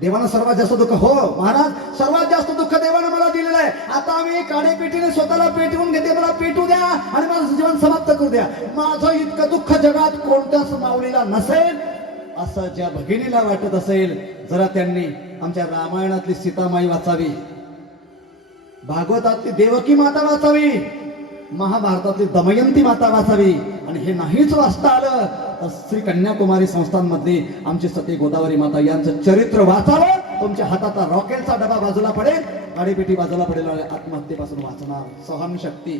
देवानं सर्वात जास्त दुःख, हो महाराज सर्वात जास्त दुःख देवानं मला दिलेलं आहे. आता आम्ही काडेपेटीने स्वतःला पेटवून घेते, मला पेटू द्या आणि माझं जीवन समाप्त करू द्या. माझं इतकं दुःख जगात कोणत्याच माऊलीला नसेल असं ज्या भगिनीला वाटत असेल, जरा त्यांनी आमच्या रामायणातली सीतामाई वाचावी, भागवतातली देवकी माता वाचावी, महाभारतातली दमयंती माता वाचावी. आणि हे नाहीच वाचता आलं तर श्री कन्याकुमारी संस्थांमध्ये आमची सती गोदावरी माता यांचं चरित्र वाचावं. तुमच्या हाताचा रॉकेलचा डबा बाजूला पडेल, गाडीपेटी बाजूला पडेल, आत्महत्येपासून वाचणार. सहनशक्ती,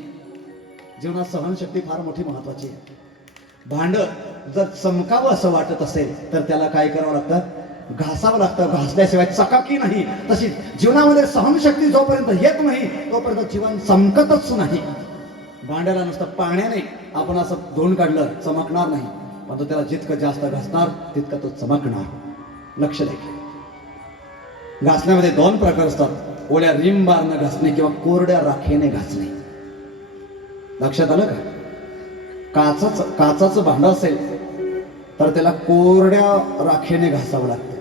जीवनात सहनशक्ती फार मोठी महत्वाची आहे. भांड जर चमकावं असं वाटत असेल तर त्याला काय करावं लागतं? घासावं लागतं. घासल्याशिवाय चकाकी नाही. तशी जीवनामध्ये सहनशक्ती जोपर्यंत येत नाही तोपर्यंत जीवन चमकतच नाही. भांड्याला नुसतं पाण्याने आपण असं धुवून काढलं चमकणार नाही, पण तो त्याला जितकं जास्त घासणार तितकं तो चमकणार. लक्ष द्या. घासण्यामध्ये दोन प्रकार असतात, ओल्या रिंबारनं घासणे किंवा कोरड्या राखेने घासणे. लक्षात आलं का? काचाचं भांडं असेल तर त्याला कोरड्या राखेने घासावं लागतं,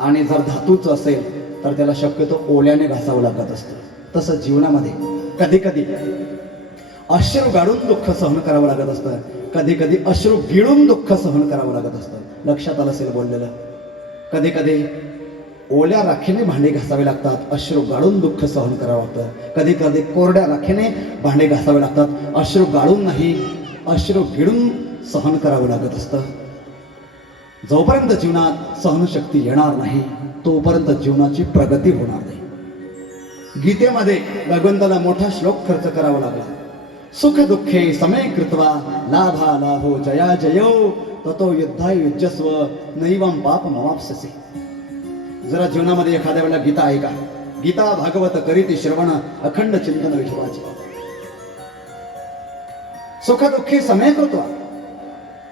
आणि जर धातूचं असेल तर त्याला शक्यतो ओल्याने घासावं लागत असतं. तसं जीवनामध्ये कधी कधी अश्रू गाळून दुःख सहन करावं लागत असतं, कधी कधी अश्रू गिळून दुःख सहन करावं लागत असतं. लक्षात आलं असेल बोललेलं. कधी कधी ओल्या राखेने भांडे घासावे लागतात, अश्रू गाळून दुःख सहन करावं लागतं. कधी कधी कोरड्या राखेने भांडे घासावे लागतात, अश्रू गाळून नाही, अश्रू गिळून सहन करावं लागत असतं. जोपर्यंत जीवनात सहनशक्ती येणार नाही तोपर्यंत जीवनाची प्रगती होणार नाही. गीतेमध्ये भगवंताला मोठा श्लोक खर्च करावा लागला. सुख दुःखे समे कृत्वा लाभा लाभो जया जयो ततो युद्धाय युज्यस्व नैवं पापमवाप्स्यसि. जरा जीवनामध्ये एखाद्या वेळेला गीता ऐका. गीता भागवत करीती श्रवण अखंड चिंतन विठोबाचे. सुख दुःखे समे कृत्वा.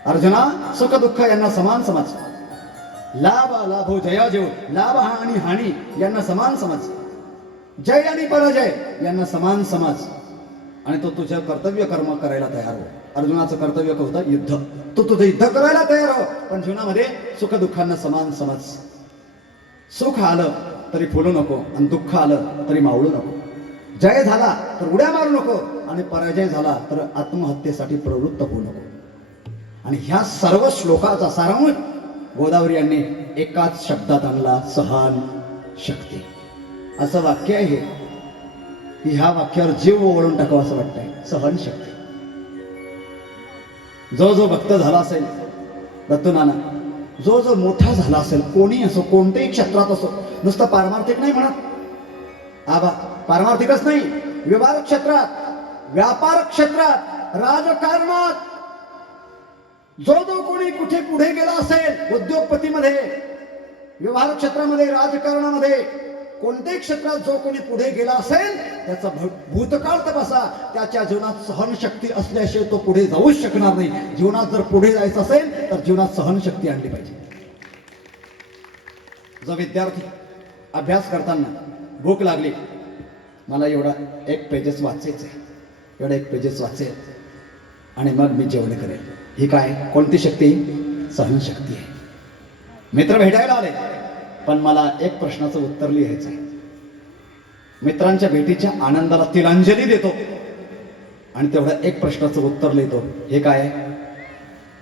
अर्जुना, सुख दुःख यांना समान समज. लाभ लाभो जया जयो, लाभ आणि हानी यांना समान समज. जय आणि पराजय यांना समान समज. आणि तो तुझ्या कर्तव्य कर्म करायला तयार हो. अर्जुनाचं कर्तव्य होतं युद्ध. तू तुझं युद्ध करायला तयार हो, पण जीवनामध्ये सुख दुःखांना समान समज. सुख आलं तरी फुलू नको आणि दुःख आलं तरी मावळू नको. जय झाला तर उड्या मारू नको आणि पराजय झाला तर आत्महत्येसाठी प्रवृत्त होऊ नको. आणि ह्या सर्व श्लोकाचा सारांश गोदावरी यांनी एकाच शब्दात आणला, सहन शक्ती. असं वाक्य आहे. की ह्या वाक्यावर जीव ओळून टाकावं असं वाटतंय. सहनशक्ती. जो जो भक्त झाला असेल दत्तूनाना, जो जो मोठा झाला असेल, कोणी असो, कोणत्याही क्षेत्रात असो, नुसतं पारमार्थिक नाही म्हणत आबा, पारमार्थिकच नाही, व्यवहार क्षेत्रात, व्यापार क्षेत्रात, राजकारणात जो जो कोणी कुठे पुढे गेला असेल, उद्योगपतीमध्ये, व्यवहार क्षेत्रामध्ये, राजकारणामध्ये, कोणत्याही क्षेत्रात जो कोणी पुढे गेला असेल त्याचा भूतकाळ तपासा. त्याच्या जीवनात सहनशक्ती असल्याशिवाय तो पुढे जाऊच शकणार नाही. जीवनात जर पुढे जायचं असेल तर जीवनात सहनशक्ती आणली पाहिजे. जो विद्यार्थी अभ्यास करताना भूक लागली, मला एवढा 1 पेजेस वाचायचं आहे, एवढा 1 पेजेस वाचेल आणि मग मी जेवण करेल. ही काय, कोणती शक्ती? सहनशक्ती आहे. मित्र भेटायला आले, पण मला 1 प्रश्नाचं उत्तर लिहायचं आहे. मित्रांच्या भेटीच्या आनंदाला तिलांजली देतो आणि तेवढं 1 प्रश्नाचं उत्तर लिहितो. हे काय आहे?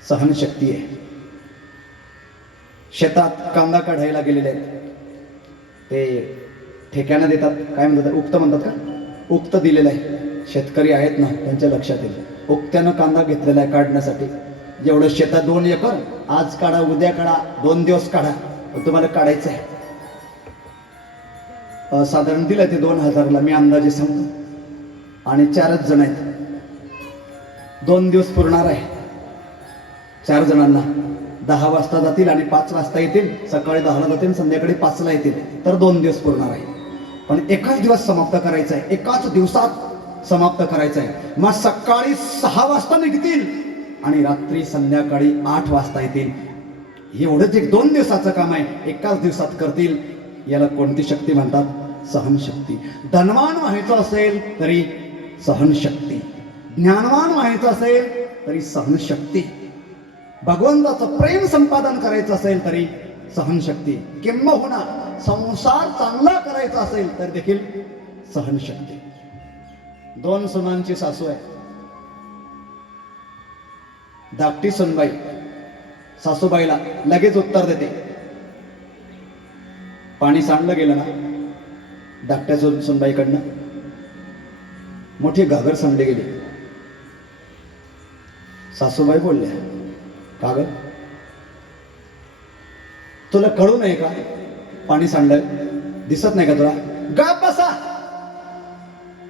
सहनशक्ती आहे. शेतात कांदा काढायला गेलेले आहेत, ते ठेक्यानं देतात, काय म्हणतात, उक्त म्हणतात का, उक्त दिलेलं आहे. शेतकरी आहेत ना, त्यांच्या लक्षात येईल, उक्त्यानं कांदा घेतलेला आहे काढण्यासाठी. जेवढं शेतात 2 एकर, आज काढा, उद्या काढा, 2 दिवस काढा, तुम्हाला काढायचं आहे. साधारण दिलं ते 2000ला, मी अंदाजे सांगतो, आणि 4च जण आहेत. 2 दिवस पुरणार आहे 4 जणांना. 10 वाजता जातील आणि 5 वाजता येतील. सकाळी 10ला जातील, संध्याकाळी 5ला येतील, तर 2 दिवस पुरणार आहे. पण एकाच दिवस समाप्त करायचं आहे, एकाच दिवसात समाप्त करायचं आहे. मग सकाळी 6 वाजता निघतील आणि रात्री संध्याकाळी 8 वाजता येतील. एवढंच एक 2 दिवसाचं काम आहे, एकाच दिवसात करतील. याला कोणती शक्ती म्हणतात? सहनशक्ती. धनवान व्हायचं असेल तरी सहनशक्ती, ज्ञानवान व्हायचं असेल तरी सहनशक्ती, भगवंताचं प्रेम संपादन करायचं असेल तरी सहनशक्ती, किंबहुना संसार चांगला करायचा असेल तर देखील सहनशक्ती. 2 सुनांची सासू आहे, धाकटी सुनबाई सासूबाईला लगेच उत्तर देते. पाणी सांडलं गेलं ना धाकट्या सुनबाईकडनं, मोठी घागर सांडली गेली. सासूबाई बोलल्या, का ग, तुला कळू नये का पाणी सांडलंय? दिसत नाही का तुला? गप बसा.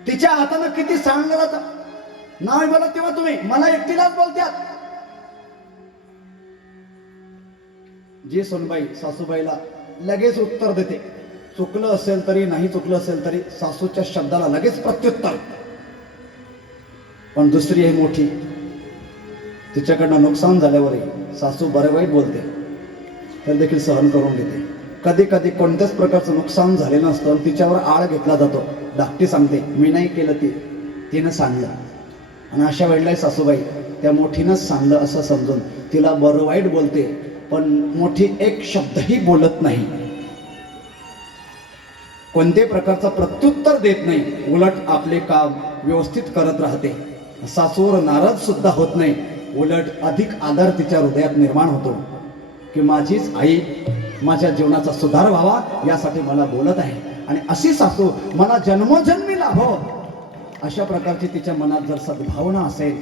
तिच्या हातानं किती सांडलं जातं. नाही बोलत तेव्हा तुम्ही मला एकटीलाच बोलत्यात. जी सुनबाई सासूबाईला लगेच उत्तर देते, चुकलं असेल तरी, नाही चुकलं असेल तरी सासूच्या शब्दाला लगेच प्रत्युत्तर. पण दुसरी आहे मोठी, तिच्याकडनं नुकसान झाल्यावरही सासू बरं वाईट बोलते तर देखील सहन करून घेते. कधी कधी कोणत्याच प्रकारचं नुकसान झालेलं नसतं आणि तिच्यावर आळ घेतला जातो. धाकटी सांगते, मी नाही केलं, तिनं सांगलं. आणि अशा वेळेला सासूबाई त्या मोठीनंच सांगलं असं समजून तिला बरं वाईट बोलते, पण मोठी एक शब्दही बोलत नाही, कोणत्याही प्रकारचं प्रत्युत्तर देत नाही, उलट आपले काम व्यवस्थित करत राहते. सासूवर नाराज सुद्धा होत नाही, उलट अधिक आदर तिच्या हृदयात निर्माण होतो की माझीच आई माझ्या जीवनाचा सुधार व्हावा यासाठी मला बोलत आहे आणि अशी सासू मला जन्मोजन्मी लाभो. अशा प्रकारची तिच्या मनात जर सद्भावना असेल,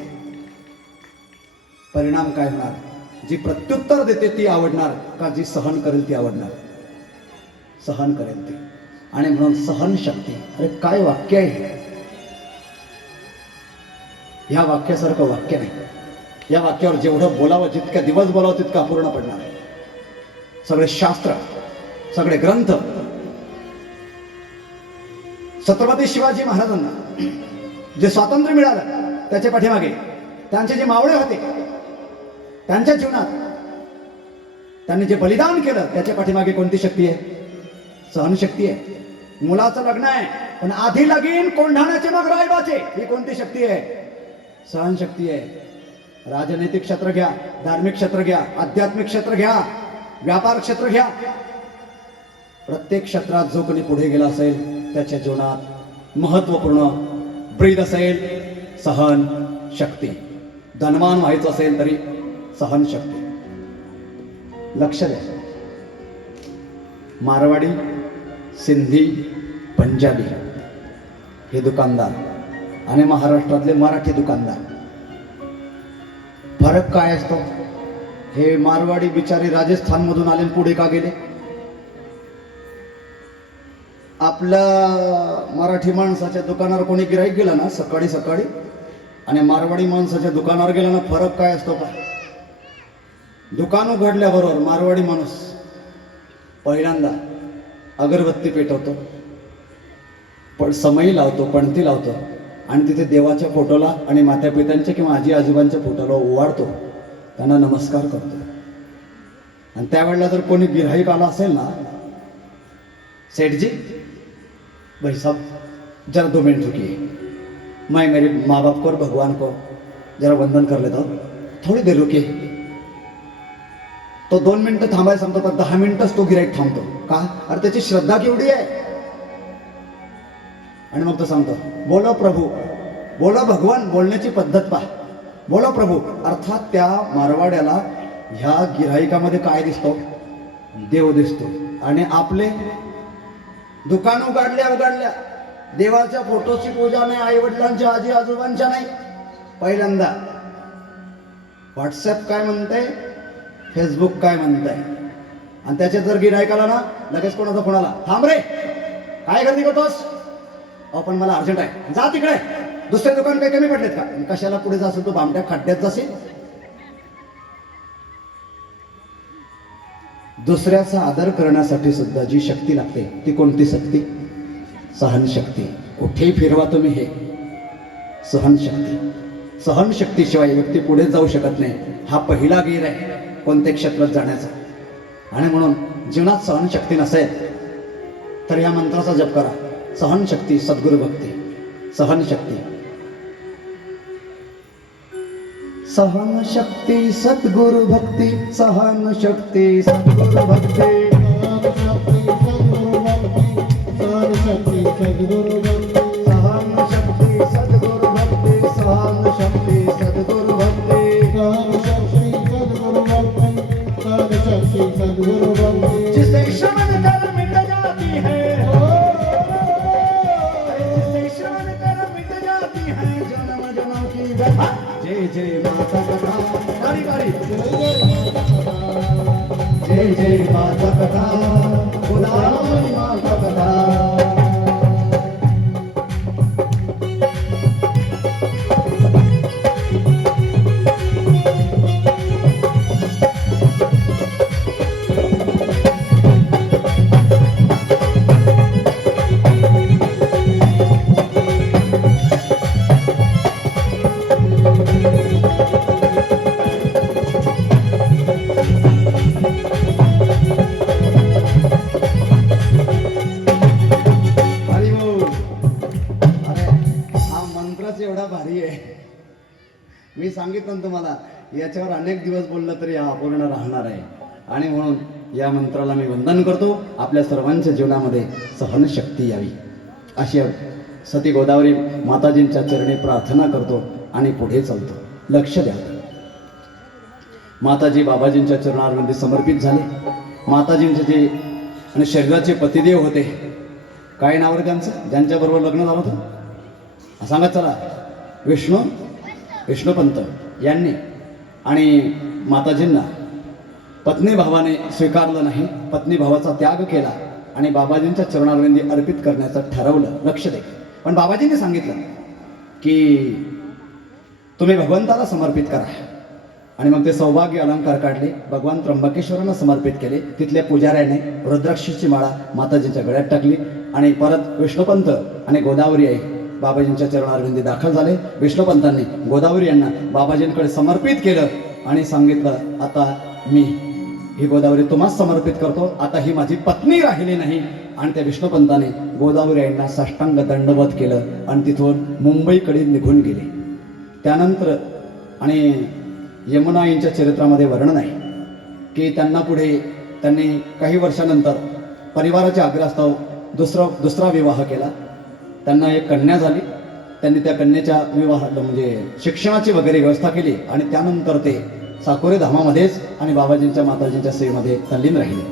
परिणाम काय होणार? जी प्रत्युत्तर देते ती आवडणार का जी सहन करेल ती आवडणार? सहन करेल ती. आणि म्हणून सहनशक्ती. अरे काय वाक्य आहे! ह्या वाक्यासारखं वाक्य नाही. या वाक्यावर जेवढं बोलावं, जितक्या दिवस बोलावं तितका अपूर्ण पडणार. सगळे शास्त्र, सगळे ग्रंथ, छत्रपती शिवाजी महाराजांना जे स्वातंत्र्य मिळालं त्याच्या पाठीमागे त्यांचे जे मावळे होते, त्यांच्या जीवनात त्यांनी जे बलिदान केलं त्याच्या पाठीमागे कोणती शक्ती आहे? सहनशक्ती आहे. मुलाचं लग्न आहे पण आधी लगीन, कोंढाण्याचे मग रायबाचे, ही कोणती शक्ती आहे? सहनशक्ती आहे. राजनैतिक क्षेत्र घ्या, धार्मिक क्षेत्र घ्या, आध्यात्मिक क्षेत्र घ्या, व्यापार क्षेत्र घ्या, प्रत्येक क्षेत्रात जो कोणी पुढे गेला असेल त्याच्या जीवनात महत्वपूर्ण ब्रीद असेल सहन शक्ती. धनवान व्हायचं असेल तरी सहन शक्ती. लक्ष द्या, मारवाडी, सिंधी, पंजाबी हे दुकानदार आणि महाराष्ट्रातले मराठी दुकानदार, फरक काय असतो? हे मारवाडी बिचारी राजस्थानमधून आले पुढे का गेले? आपल्या मराठी माणसाच्या दुकानावर कोणी गिराईक गेला ना सकाळी सकाळी आणि मारवाडी माणसाच्या दुकानावर गेला ना, फरक काय असतो का? दुकान उघडल्याबरोबर मारवाडी माणूस पहिल्यांदा अगरबत्ती पेटवतो, पण समई लावतो, पणती लावतो आणि तिथे देवाच्या फोटोला आणि माता पित्यांच्या किंवा आजी आजोबांच्या फोटोला ओवाळतो, त्यांना नमस्कार करतो. आणि त्यावेळेला जर कोणी गिऱ्हाईक आला असेल ना, सेठ जी भाई साहब जरा 2 मिनट रुकिए, मैं मेरे माँ बाप को और भगवान को जरा वंदन कर लेता हूँ, थोड़ी देर रुकिए. तो 2 मिनिटं थांबायला सांगतो, तर 10 मिनिटच तो गिऱ्हाईक थांबतो. का? अरे त्याची श्रद्धा केवढी आहे. आणि मग तो सांगतो, बोलो प्रभू, बोलो भगवान, बोलण्याची पद्धत पहा, बोलो प्रभू. अर्थात त्या मारवाड्याला ह्या गिऱ्हाईकामध्ये काय दिसतो? देव दिसतो. आणि आपले दुकान उघडल्या देवाच्या फोटोची पूजा नाही, आई वडिलांच्या आजी आजोबांच्या नाही. पहिल्यांदा व्हॉट्सअप काय म्हणतंय, फेसबुक काय म्हणताय, आणि त्याच्यात जर गिऱ्हाईकाला ना लगेच कोणाचा फोन आला, थांब रे काय गर्दी करतोस? अहो पण मला अर्जंट आहे, जा तिकडे, दुसरे दुकान काही कमी पडलेत का? कशाला पुढे जाशील तू, बामट्या खड्ड्यात जाशील. दुसऱ्याचा आदर करण्यासाठी सुद्धा जी शक्ती लागते ती कोणती शक्ती? सहनशक्ती. कुठेही फिरवा तुम्ही हे सहनशक्ती. सहनशक्तीशिवाय व्यक्ती पुढे जाऊ शकत नाही. हा पहिला गिर आहे कोणत्या क्षेत्रात जाण्याचा. आणि म्हणून जीवनात सहनशक्ती नसेल तर या मंत्राचा जप करा. सहनशक्ती सद्गुरु भक्ती. सहनशक्ती, सहनशक्ती सद्गुरु भक्ती, सहनशक्ती सद्गुरु भक्ती, सहनशक्ती सद्गुरु भक्ती, सहनशक्ती सद्गुरु भक्ती, सहनशक्ती सद्गुरु भक्ती, सहनशक्ती सद्गुरु भक्ती, सहनशक्ती सद्गुरु भक्ती. जिसे श्रवण कर मिट जाती है, जिसे श्रवण कर मिट जाती है जन्म जन्म की व्यथा. जय जय माता कथा, गाड़ी गाड़ी, जय जय माता कथा, खुदावंद माता कथा. एवढा भारी आहे, मी सांगितलं तुम्हाला, याच्यावर अनेक दिवस बोललं तरी हा अपूर्ण राहणार आहे. आणि म्हणून या मंत्राला मी वंदन करतो. आपल्या सर्वांच्या जीवनामध्ये सहनशक्ती यावी अशी सती गोदावरी माताजींच्या चरणी प्रार्थना करतो आणि पुढे चालतो. लक्ष द्या, माताजी बाबाजींच्या चरणारमध्ये समर्पित झाले. माताजींचे जे आणि शरीराचे पतिदेव होते, काय नाव रे त्यांचं, ज्यांच्याबरोबर लग्न झालं होतं सांगत चला, विष्णुपंत यांनी. आणि माताजींना पत्नी भावाने स्वीकारलं नाही, पत्नी भावाचा त्याग केला आणि बाबाजींच्या चरणारविंदी अर्पित करण्याचं ठरवलं. लक्ष दे. पण बाबाजींनी सांगितलं की तुम्ही भगवंताला समर्पित करा. आणि मग ते सौभाग्य अलंकार काढले, भगवान त्र्यंबकेश्वरांना समर्पित केले. तिथल्या पुजाऱ्याने रुद्राक्षीची माळा माताजींच्या गळ्यात टाकली आणि परत विष्णुपंत आणि गोदावरी आई बाबाजींच्या चरणारविंदी दाखल झाले. विष्णुपंतांनी गोदावरी यांना बाबाजींकडे समर्पित केलं आणि सांगितलं, आता मी ही गोदावरी तुम्हाच समर्पित करतो, आता ही माझी पत्नी राहिली नाही. आणि त्या विष्णुपंताने गोदावरी यांना साष्टांग दंडवत केलं आणि तिथून मुंबईकडे निघून गेले. त्यानंतर आणि यमुना यांच्या चरित्रामध्ये वर्णन आहे की त्यांना पुढे त्यांनी काही वर्षानंतर परिवाराच्या आग्रहास्तव दुसरा विवाह केला. त्यांना एक कन्या झाली. त्यांनी त्या कन्याच्या विवाह म्हणजे शिक्षणाची वगैरे व्यवस्था केली आणि त्यानंतर ते साकोरे धामामध्येच आणि बाबाजींच्या माताजींच्या सेवेमध्ये तल्लीन राहिले.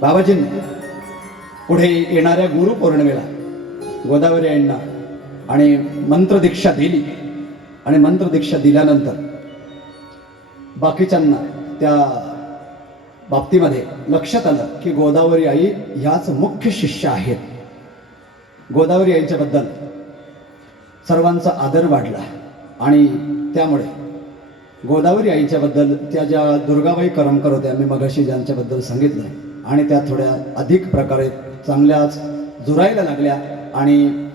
बाबाजींनी पुढे येणाऱ्या गुरुपौर्णिमेला गोदावरी आईंना आणि मंत्रदीक्षा दिली. आणि मंत्रदीक्षा दिल्यानंतर बाकीच्यांना त्या बाबतीमध्ये लक्षात आलं की गोदावरी आई ह्याच मुख्य शिष्य आहेत. गोदावरी आईंच्याबद्दल सर्वांचा आदर वाढला आणि त्यामुळे गोदावरी आईच्याबद्दल त्या ज्या दुर्गाबाई करमकर होत्या, मी मगाशी ज्यांच्याबद्दल सांगितलं, आणि त्या थोड्या अधिक प्रकारे चांगल्याच जुरायला लागल्या आणि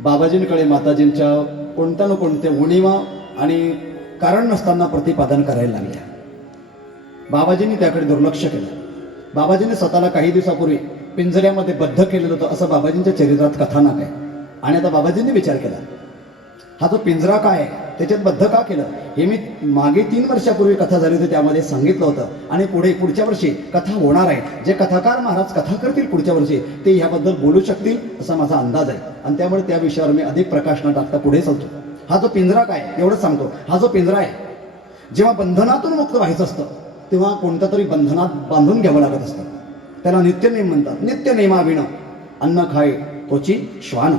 बाबाजींकडे माताजींच्या कोणत्या ना कोणत्या उणीवा आणि कारण नसताना प्रतिपादन करायला लागल्या. बाबाजींनी त्याकडे दुर्लक्ष केलं. बाबाजींनी स्वतःला काही दिवसापूर्वी पिंजऱ्यामध्ये बद्ध केलेलं होतं असं बाबाजींच्या चरित्रात कथानक आहे. आणि आता बाबाजींनी विचार केला, हा जो पिंजरा काय आहे त्याच्यात बद्ध का केलं, हे मी मागे 3 वर्षापूर्वी कथा झाली होती त्यामध्ये सांगितलं होतं. आणि पुढच्या वर्षी कथा होणार आहे. जे कथाकार महाराज कथा करतील पुढच्या वर्षी ते ह्याबद्दल बोलू शकतील असा माझा अंदाज आहे. आणि त्यामुळे त्या विषयावर मी अधिक प्रकाश न टाकता पुढे चालतो. हा जो पिंजरा काय एवढंच सांगतो. हा जो पिंजरा आहे, जेव्हा बंधनातून मुक्त व्हायचं असतं तेव्हा कोणत्या तरी बंधनात बांधून घ्यावं लागत असतं. त्याला नित्यनेम म्हणतात. नित्यनेमाविणं अन्न खाय तोची श्वान.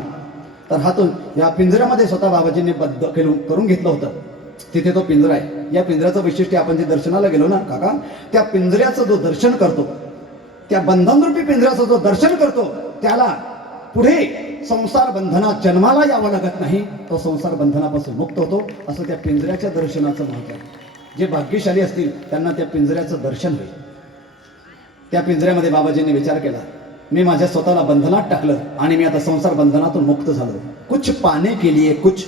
तर हातून या पिंजऱ्यामध्ये स्वतः बाबाजींनी बद्ध करून घेतलं होतं. तिथे तो पिंजरा आहे. या पिंजऱ्याचं वैशिष्ट्य, आपण जे दर्शनाला गेलो ना काका, त्या पिंजऱ्याचं जो दर्शन करतो, त्या बंधनरूपी पिंजऱ्याचं जो दर्शन करतो, त्याला पुढे संसार बंधनात जन्माला यावं लागत नाही. तो संसार बंधनापासून मुक्त होतो. असं त्या पिंजऱ्याच्या दर्शनाचं महत्त्व आहे. जे भाग्यशाली असतील त्यांना त्या पिंजऱ्याचं दर्शन होईल. त्या पिंजऱ्यामध्ये बाबाजींनी विचार केला, मी माझ्या स्वतःला बंधनात टाकलं आणि मी आता संसार बंधनातून मुक्त झालो. कुछ पाने के लिए कुछ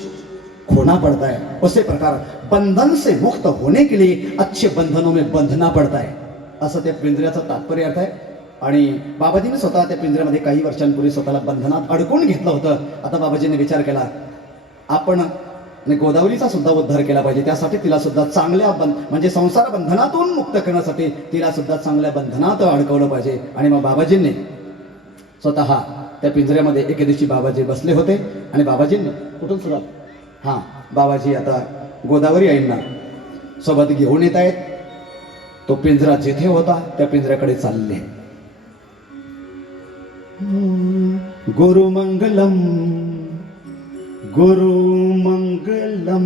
खोना पड़ता है, उसे प्रकार बंधन से मुक्त होने के लिए अच्छे बंधनों में बंधना पड़ता है, असं त्या पिंजऱ्याचा तात्पर्य अर्थ आहे. आणि बाबाजींनी स्वतः त्या पिंजऱ्यामध्ये काही वर्षांपूर्वी स्वतःला बंधनात अडकून घेतलं होतं. आता बाबाजींनी विचार केला, आपण गोदावरीचा सुद्धा उद्धार केला पाहिजे. त्यासाठी तिला सुद्धा चांगल्या म्हणजे संसार बंधनातून मुक्त करण्यासाठी तिला सुद्धा चांगल्या बंधनात अडकवलं पाहिजे. आणि मग बाबाजींनी स्वतः त्या पिंजऱ्यामध्ये एके दिवशी बाबाजी बसले होते आणि बाबाजींनी कुठून सुद्धा बाबाजी आता गोदावरी आईंना सोबत घेऊन येत आहेत. तो पिंजरा जिथे होता त्या पिंजऱ्याकडे चालले. गुरुमंगलम गुरुमंगलम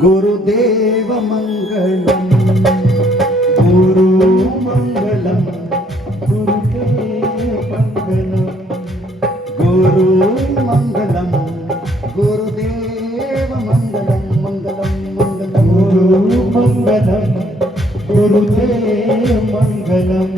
गुरुदेव मंगलम गुरुमंगलम गुरुदेव मंगलम गुरुमंगलम गुरुदेव मंगलम मंगलम मंगलम गुरुमंगलम गुरुदेव मंगलम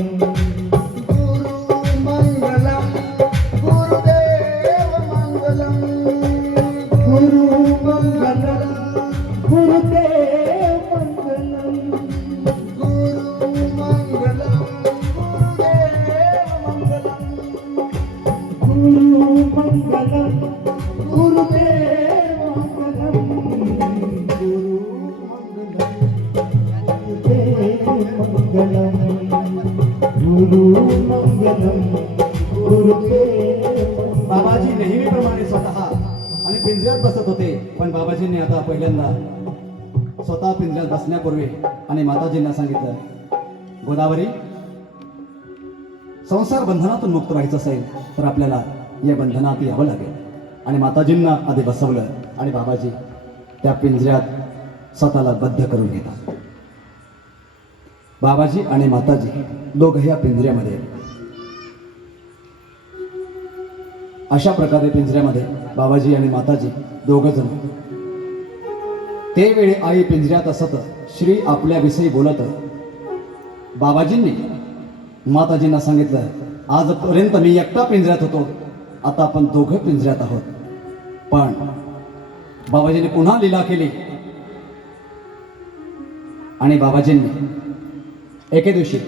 बाबाजी नेहमीप्रमाणे स्वतः आणि पिंजऱ्यात बसत होते. पण बाबाजींनी आता पहिल्यांदा स्वतः पिंजऱ्यात बसण्यापूर्वी आणि माताजींना सांगितलं, गोदावरी, संसार बंधनातून मुक्त व्हायचं असेल तर आपल्याला या बंधनात यावं लागेल. आणि माताजींना आधी बसवलं आणि बाबाजी त्या पिंजऱ्यात स्वतःला बद्ध करून घेतात. बाबाजी आणि माताजी दोघं या पिंजऱ्यामध्ये, अशा प्रकारे पिंजऱ्यामध्ये बाबाजी आणि माताजी दोघ जण. ते वेळी आई पिंजऱ्यात असत श्री आपल्याविषयी बोलत. बाबाजींनी माताजींना सांगितलं, आजपर्यंत मी एकटा पिंजऱ्यात होतो, आता आपण दोघं पिंजऱ्यात आहोत. पण बाबाजींनी पुन्हा लीला केली आणि बाबाजींनी एके दिवशी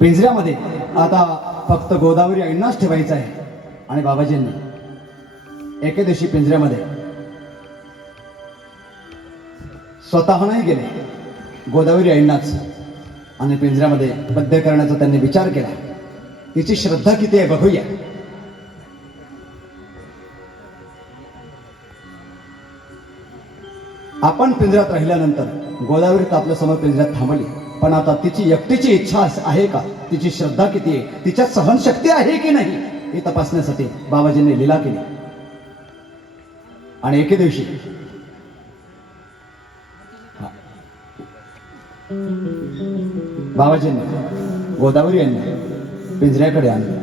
पिंजऱ्यामध्ये आता फक्त गोदावरी आईंनाच ठेवायचं आहे. आणि बाबाजींनी एके दिवशी पिंजऱ्यामध्ये स्वतः नाही गेले, गोदावरी आईंनाच आणि पिंजऱ्यामध्ये बद्ध करण्याचा त्यांनी विचार केला. तिची श्रद्धा किती आहे बघूया. आपण पिंजऱ्यात राहिल्यानंतर गोदावरी आपल्या समोर पिंजऱ्यात थांबली पण आता तिची एकटीची इच्छा आहे का, तिची श्रद्धा किती आहे, तिच्यात सहनशक्ती आहे की नाही हे तपासण्यासाठी बाबाजींनी लीला केली. आणि एके दिवशी बाबाजींनी गोदावरी यांनी पिंजऱ्याकडे आणलं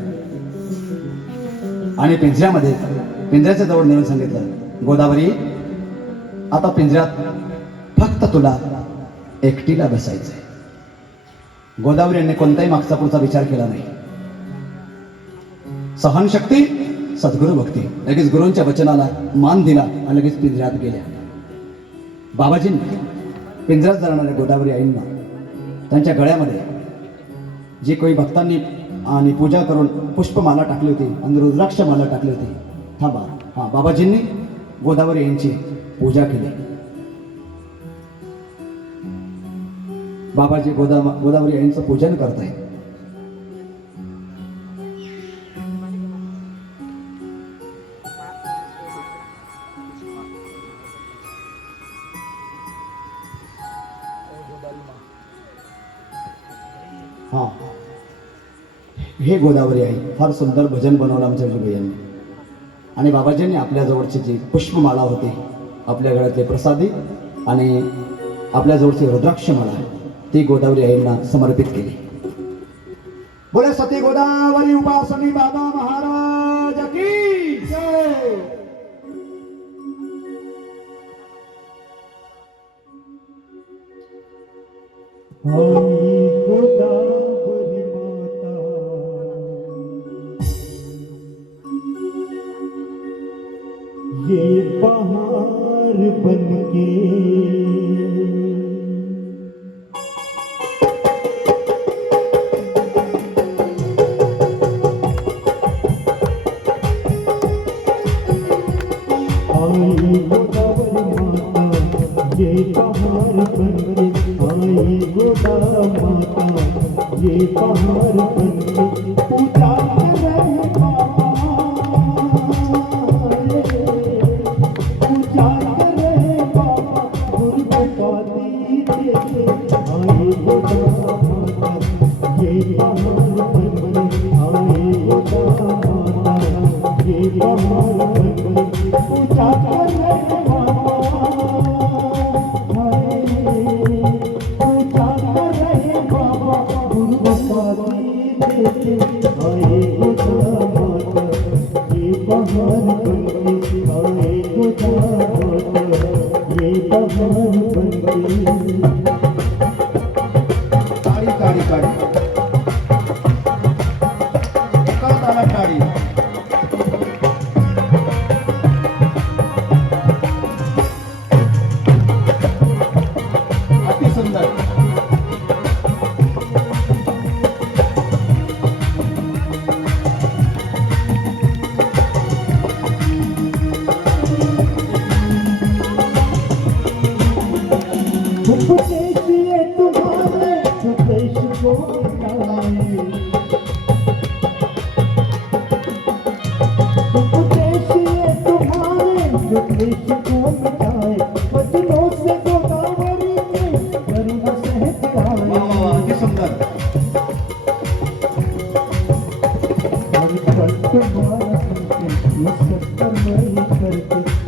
आणि पिंजऱ्याच्या जवळ नेऊन सांगितलं, गोदावरी आता पिंजऱ्यात फक्त तुला एकटीला बसायचंय. गोदावरी यांनी कोणताही मागचा पुढचा विचार केला नाही. सहनशक्ती, सद्गुरु भक्ती, लगेच गुरूंच्या वचनाला मान दिला आणि लगेच पिंजऱ्यात गेल्या. बाबाजींनी पिंजऱ्यात जाणाऱ्या गोदावरी आईंना त्यांच्या गळ्यामध्ये जे काही भक्तांनी आणि पूजा करून पुष्पमाला टाकली होती आणि रुद्राक्ष माला टाकली होती, बाबाजींनी गोदावरी यांची पूजा केली. बाबाजी गोदावरी यांचं पूजन करतायत. हे गोदावरी आई फार सुंदर भजन बनवलं आमच्या जुबैयांनी. आणि बाबाजींनी आपल्या जवळची जी पुष्पमाळा होती, आपल्या गळ्यातले प्रसादी आणि आपल्या जवळची रुद्राक्षमाळा ती गोदावरी आईंना समर्पित केली. बोले सती गोदावरी उपासनी बाबा महाराज की जय. गोदावरी माता ये बहार बनके आई गोदावरी माता ये बहार बनके, आई गोदा माता ये बहार बनके पूजा करे बाबा, पूजा करे बाबा गुरबाती देखे. आई गोदा माता ये बहार बनके, आई गोदा माता ये बहार बनके पूजा करे बाबा. आए गोदा माता ये बहार बनके, आए गोदा माता ये बहार बनके. ताड़ी ताड़ी ताड़ी ताड़ा ताड़ी. अति सुंदर.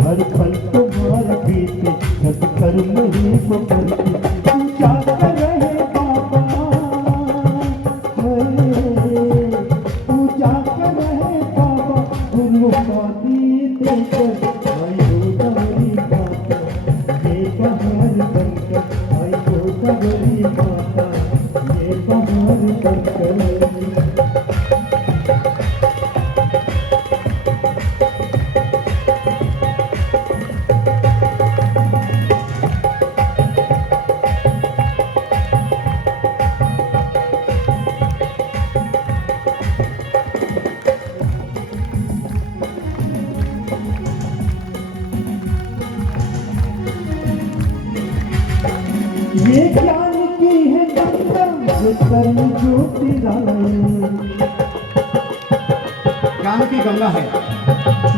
हर पल तुम्हारा बीते सत्कर्म ही को करके पूजा करे बाबा, पूजा करे बाबा गुरबाती देकर. आई गोदावरी माता ये बहार बनकर, आई गोदावरी माता ये बहार बनकर. ये ज्ञान की है गंगा जो कर्म ज्योति राय, ज्ञान की गंगा है,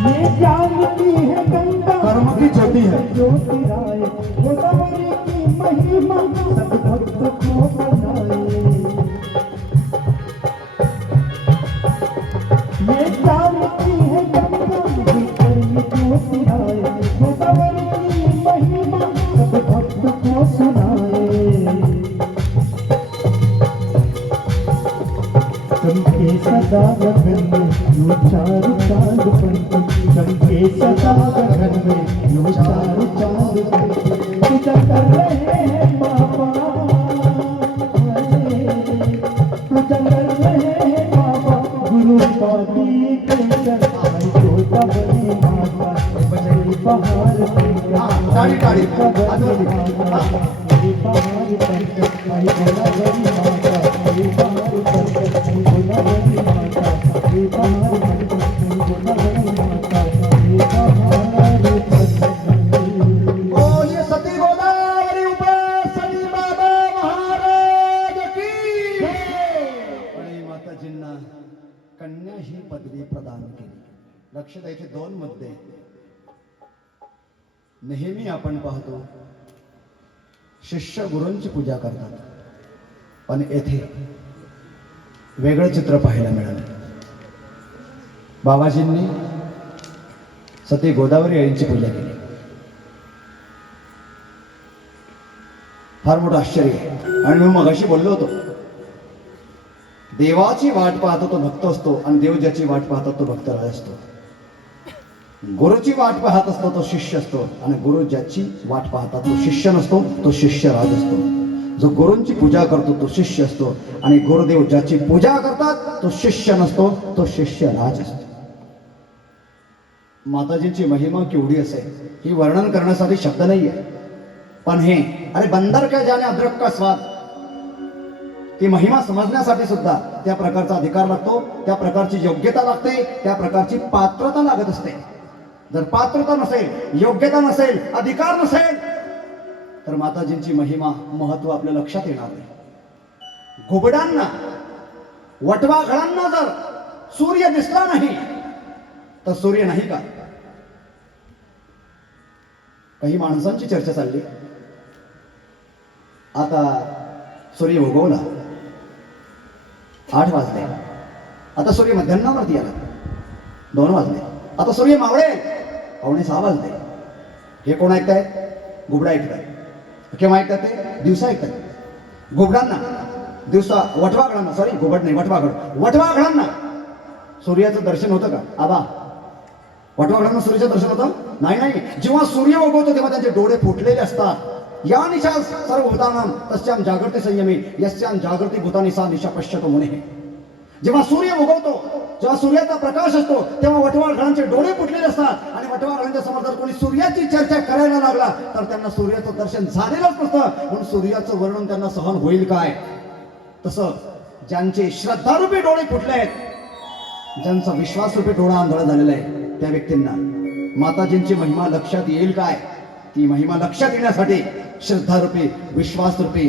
ये ज्ञान की है गंगा कर्म की ज्योति है ज्योति राय. गोदावरी की महिमा सब भक्त को बनाए। ये जानती है गंगा भीतर ये जो सुनाए, गोदावरी की महिमा सब भक्त को सुनाए। चमके सदा गगन में यूं चार चांद बनके, चमके सदा गगन में यूं चार चांद बनके, पूजा कर रहे हैं बाबा, पूजा कर रहे हैं बाबा गुरु पादी के चढ़ाई गोदावरी माता बजरी बहार ताली ताली बजरी माता बहार पर आई गोदावरी माता बहार पर आई गोदावरी माता बहार पर आई गोदावरी माता बहार पर। बोलिए सती गोदावरी उपासनी बाबा महाराज की आणि माताजींना कन्या ही पदवी प्रदान केली. लक्ष द्यायचे दोन मुद्दे. नेहमी आपण पाहतो शिष्य गुरूंची पूजा करतात, पण येथे वेगळं चित्र पाहायला मिळालं. बाबाजींनी सती गोदावरी आईंची पूजा केली. फार मोठं आश्चर्य आहे. आणि मी मगाशी बोललो होतो, देवाची वाट पाहतो तो भक्त असतो आणि देव ज्याची वाट पाहतो तो भक्तराज असतो. गुरुची वाट पाहत असतो तो शिष्य असतो आणि गुरु ज्याची वाट पाहतात तो शिष्य नसतो, तो शिष्यराज असतो. जो गुरूंची पूजा करतो तो शिष्य असतो आणि गुरुदेव ज्याची पूजा करतात तो शिष्य नसतो, तो शिष्यराज असतो. माताजींची महिमा केवढी असेल ही वर्णन करण्यासाठी शब्द नाही आहे, पण हे अरे बंदर का जाने अद्रक का स्वाद, ती महिमा समजण्यासाठी सुद्धा त्या प्रकारचा अधिकार लागतो, त्या प्रकारची योग्यता लागते, त्या प्रकारची पात्रता लागत असते. जर पात्रता नसेल, योग्यता नसेल, अधिकार नसेल तर माताजींची महिमा महत्व आपल्या लक्षात येणार नाही. घुबडांना, वटवाघळांना जर सूर्य दिसला नाही तर सूर्य नाही का? काही माणसांची चर्चा चालली. आता सूर्य उगवला, 8 वाजले. आता सूर्य मध्यान्नावरती आला, 2 वाजले. आता सूर्य मावळे, 5:45 वाजले. हे कोण ऐकताय? घुबडा ऐकताय. केव्हा ऐकतात ते? दिवसा ऐकतात. घुबडांना दिवसा, वटवाघळांना, सॉरी घुबड नाही वटवाघळ, वटवाघळांना सूर्याचं दर्शन होतं का? आबा, वटवाघळांना सूर्याचं दर्शन होतं? नाही नाही. जेव्हा सूर्य उगवतो तेव्हा त्यांचे डोळे फुटलेले असतात. या निशा सर्व भूतानां तस्यां जागृती संयमी यस्यां जागृती भूतानि सा निशा पश्यतो मुने. जेव्हा सूर्य उगवतो, जेव्हा सूर्याचा प्रकाश असतो तेव्हा वटवाघळांचे डोळे फुटलेले असतात आणि वटवाघळांच्या समोर जर कोणी सूर्याची चर्चा करायला लागला तर त्यांना सूर्याचं दर्शन झालेलंच नसतं. म्हणून सूर्याचं वर्णन त्यांना सहन होईल काय? तसं ज्यांचे श्रद्धारूपी डोळे फुटले आहेत, ज्यांचा विश्वासरूपी डोळा आंधळा झालेला आहे, त्या व्यक्तींना माताजींची महिमा लक्षात येईल काय? ती महिमा लक्षात येण्यासाठी श्रद्धारूपी, विश्वासरूपी,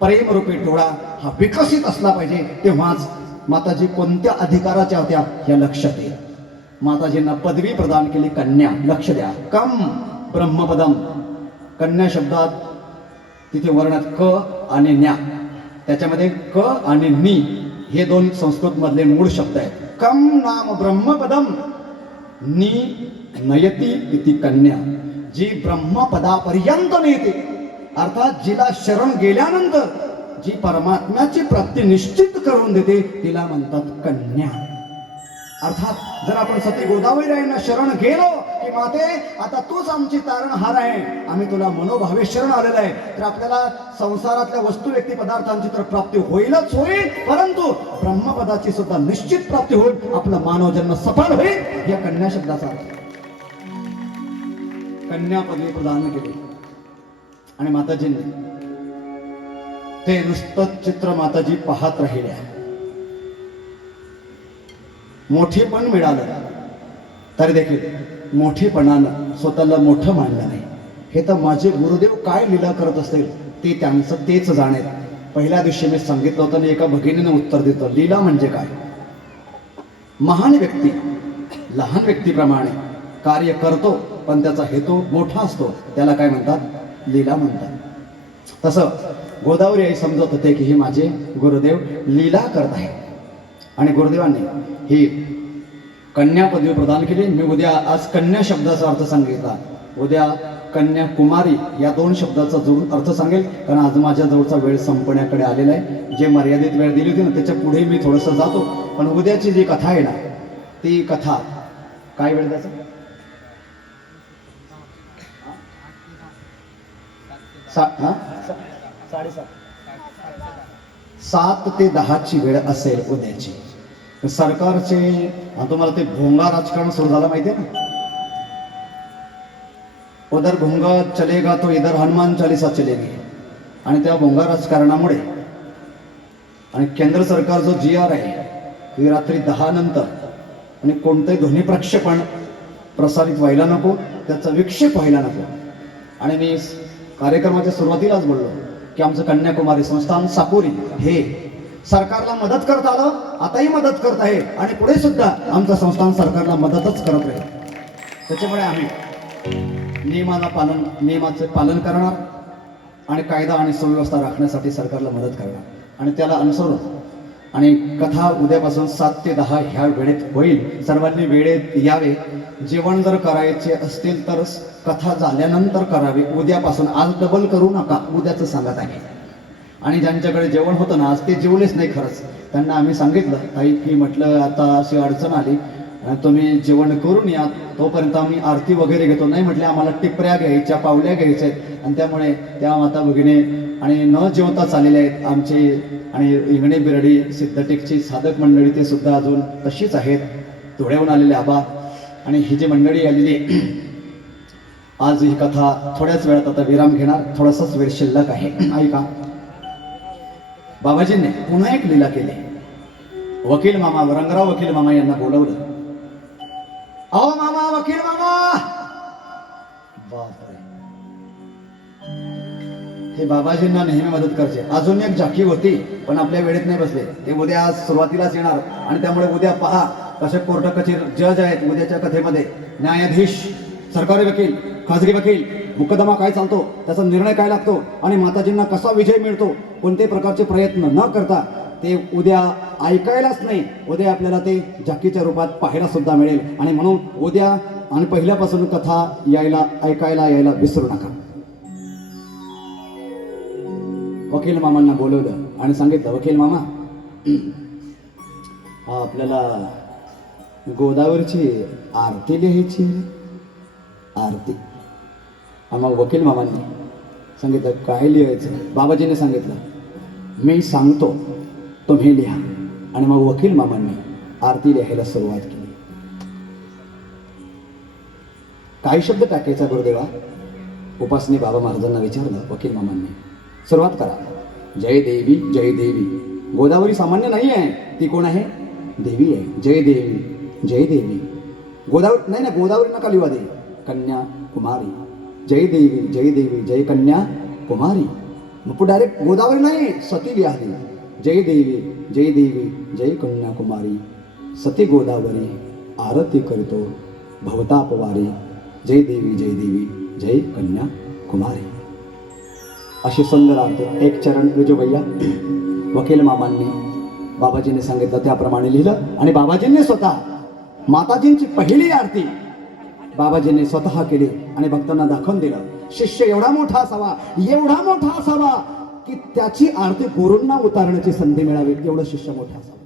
प्रेमरूपी डोळा हा विकसित असला पाहिजे. तेव्हाच माताजी कोणत्या अधिकाराच्या होत्या या लक्षात येईल. माताजींना पदवी प्रदान केली कन्या. लक्ष द्या, कम ब्रह्मपदम. कन्या शब्दात तिथे वर्णात क आणि न्या, त्याच्यामध्ये क आणि नी हे दोन संस्कृत मधले मूळ शब्द आहेत. कम नाम ब्रह्मपदम नी नयती इति कन्या. जी ब्रह्मपदापर्यंत नेते, अर्थात जिला शरण गेल्यानंतर जी परमात्म्याची प्राप्ती निश्चित करून देते तिला म्हणतात कन्या. अर्थात जर आपण सती गोदावरी यांना शरण गेलो की माते आता तूच आमची तारणहार आहे, आम्ही तुला मनोभावे शरण आलेलो आहे, तर आपल्याला संसारातल्या वस्तू व्यक्ती पदार्थांची तर प्राप्ती होईलच होईल, परंतु ब्रह्मपदाची सुद्धा निश्चित प्राप्ती होईल, आपला मानव जन्म सफल होईल. या कन्या शब्दाचा अर्थ. कन्या पदवी प्रदान केली आणि माताजींनी ते नुसतं चित्र माताजी पाहत राहिल्या. मोठेपण मिळालं तरी देखील मोठेपणानं स्वतःला मोठं मानलं नाही. हे तर माझे गुरुदेव काय लीला करत असतील ते त्यांचं तेच जाणेल. पहिल्या दिवशी मी सांगितलं होतं आणि एका भगिनीनं उत्तर देतं, लीला म्हणजे काय? महान व्यक्ती लहान व्यक्तीप्रमाणे कार्य करतो पण त्याचा हेतू मोठा असतो, त्याला काय म्हणतात? लीला म्हणतात. तसं गोदावरी आई समजत होते की हे माझे गुरुदेव लीला करत आहे आणि गुरुदेवांनी ही कन्या पदवी प्रदान केली. मी उद्या आज कन्या शब्दाचा अर्थ सांगितला, उद्या कन्याकुमारी या 2 शब्दाचा जोडून अर्थ सांगेल, कारण आज माझ्या जवळचा वेळ संपण्याकडे आलेला आहे. जे मर्यादित वेळ दिली होती ना त्याच्या पुढे मी थोडंसं जातो, पण उद्याची जी कथा आहे ना ती कथा काय वेळ द्यायचा 7 ते 10ची वेळ असेल उद्याची. सरकारचे तुम्हाला ते भोंगा राजकारण सुरू झालं माहिती आहे ना, उधर भोंगा चलेगा तो इधर हनुमान चालीसा चलेगी. आणि त्या भोंगा राजकारणामुळे आणि केंद्र सरकार जो GR आहे की रात्री 10 नंतर आणि कोणतेही ध्वनी प्रक्षेपण प्रसारित व्हायला नको, त्याचा विक्षेप व्हायला नको. आणि मी कार्यक्रमाच्या सुरुवातीलाच बोललो की आमचं कन्याकुमारी संस्थान साकोरी हे सरकारला मदत करत आलं, आताही मदत करत आहे आणि पुढे सुद्धा आमचं संस्थान सरकारला मदतच करत राहील. त्याच्यामुळे आम्ही नियमाचे पालन करणार आणि कायदा आणि सुव्यवस्था राखण्यासाठी सरकारला मदत करणार आणि त्याला अनुसरून आणि कथा उद्यापासून 7 ते 10 ह्या वेळेत होईल. सर्वांनी वेळेत यावे. जेवण जर करायचे असतील तर कथा झाल्यानंतर करावे. उद्यापासून आज डबल करू नका, उद्याचं सांगत आहे. आणि ज्यांच्याकडे जेवण होतं ना आज ते जेवलेच नाही खरंच, त्यांना आम्ही सांगितलं ताई की म्हटलं आता अशी अडचण आली, तुम्ही जेवण करून या, तोपर्यंत आम्ही आरती वगैरे घेतो. नाही म्हटले आम्हाला टिपऱ्या घ्यायच्या, पावल्या घ्यायच्या आहेत. आणि त्यामुळे त्या माता भगिनी आणि न जेवता चाललेले आहेत आमचे. आणि इंगणे बिरडी सिद्धटेकची साधक मंडळी ते सुद्धा अजून तशीच आहेत, धुळ्याहून आलेले आबा. आणि ही जी मंडळी आलेली आज ही कथा थोड्याच वेळात आता विराम घेणार, थोडासाच वेळ शिल्लक आहे. ऐका, बाबाजींनी पुन्हा एक लीला केली. वकील मामा, रंगराव वकील मामा यांना बोलवलं. अहो मामा, वकील मामा. बापरे, हे बाबाजींना नेहमी मदत करायचे. अजून एक झाकी होती पण आपल्या वेळेत नाही बसले, ते उद्या आज सुरुवातीलाच येणार. आणि त्यामुळे उद्या पहा कसे कोर्ट कचेरी जज आहेत उद्याच्या कथेमध्ये, न्यायाधीश, सरकारी वकील, खाजगी वकील, मुकदमा काय चालतो, त्याचा निर्णय काय लागतो आणि माताजींना कसा विजय मिळतो, कोणत्याही प्रकारचे प्रयत्न न करता ते उद्या ऐकायलाच नाही, उद्या आपल्याला ते झाकीच्या रूपात पाहायला सुद्धा मिळेल. आणि म्हणून उद्या आणि पहिल्यापासून कथा ऐकायला यायला विसरू नका. वकील मामांना बोलवलं आणि सांगितलं, वकील मामा आपल्याला गोदावरीची आरती लिहायची. आरती. मग वकील मामांनी सांगितलं काय लिहायचं. बाबाजीने सांगितलं मी सांगतो तुम्ही लिहा. आणि मग वकील मामांनी आरती लिहायला सुरुवात केली. काय शब्द टाकायचा गुरुदेवा, उपासनी बाबा महाराजांना विचारलं वकील मामांनी. सुरुवात करा, जय देवी जय देवी. गोदावरी सामान्य नाही आहे, ती कोण आहे, देवी आहे. जय देवी जय देवी. गोदावरी नाही ना, गोदावरी नका लिहा, दे कन्या कुमारी. जय देवी जय देवी जय कन्या कुमारी. मग डायरेक्ट गोदावरी नाही, सती लिहा. जय देवी जय देवी जय कन्या कुमारी. सती गोदावरी आरती करतो भवतापवारी. जय देवी जय कन्या कुमारी. अशी सुंदर आरती. एक चरण विजोबय्या. वकील मामांनी बाबाजींनी सांगितलं त्याप्रमाणे लिहिलं. आणि बाबाजींनी स्वतः माताजींची पहिली आरती बाबाजींनी स्वतः केली आणि भक्तांना दाखवून दिलं. शिष्य एवढा मोठा असावा की त्याची आरती गुरूंना उतारण्याची संधी मिळावी, एवढं शिष्य मोठा असावा.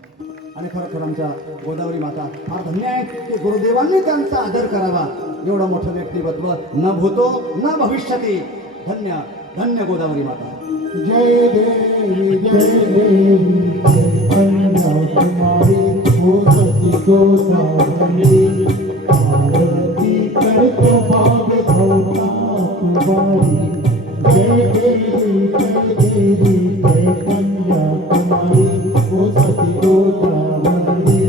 आणि खरोखर आमच्या गोदावरी माता फार धन्य आहेत की गुरुदेवांनी त्यांचा आदर करावा. एवढं मोठं व्यक्तिमत्व न भूतो न भविष्यती. धन्य धन्य गोदावरी माता. जय देवी कन्याकुमारी. ओ सती गोदावरी आरती करतो भाव भवतापवारी. जय देवी जय कन्याकुमारी. ओ सती गोदावरी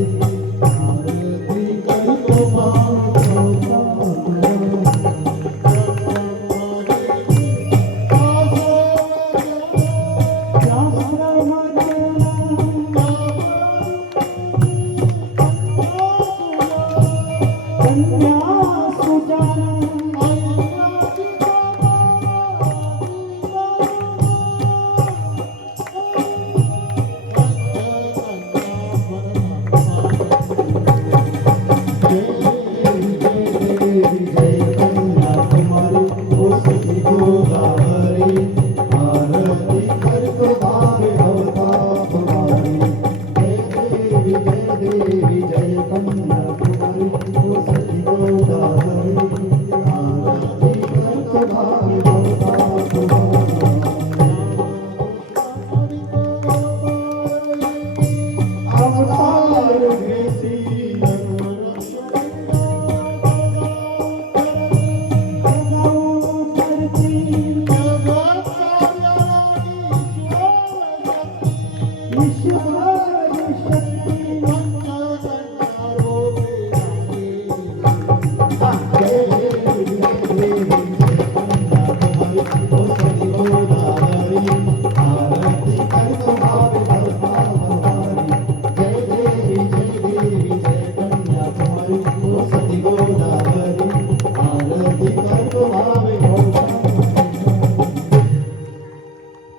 आरती करतो भाव भवतापवारी.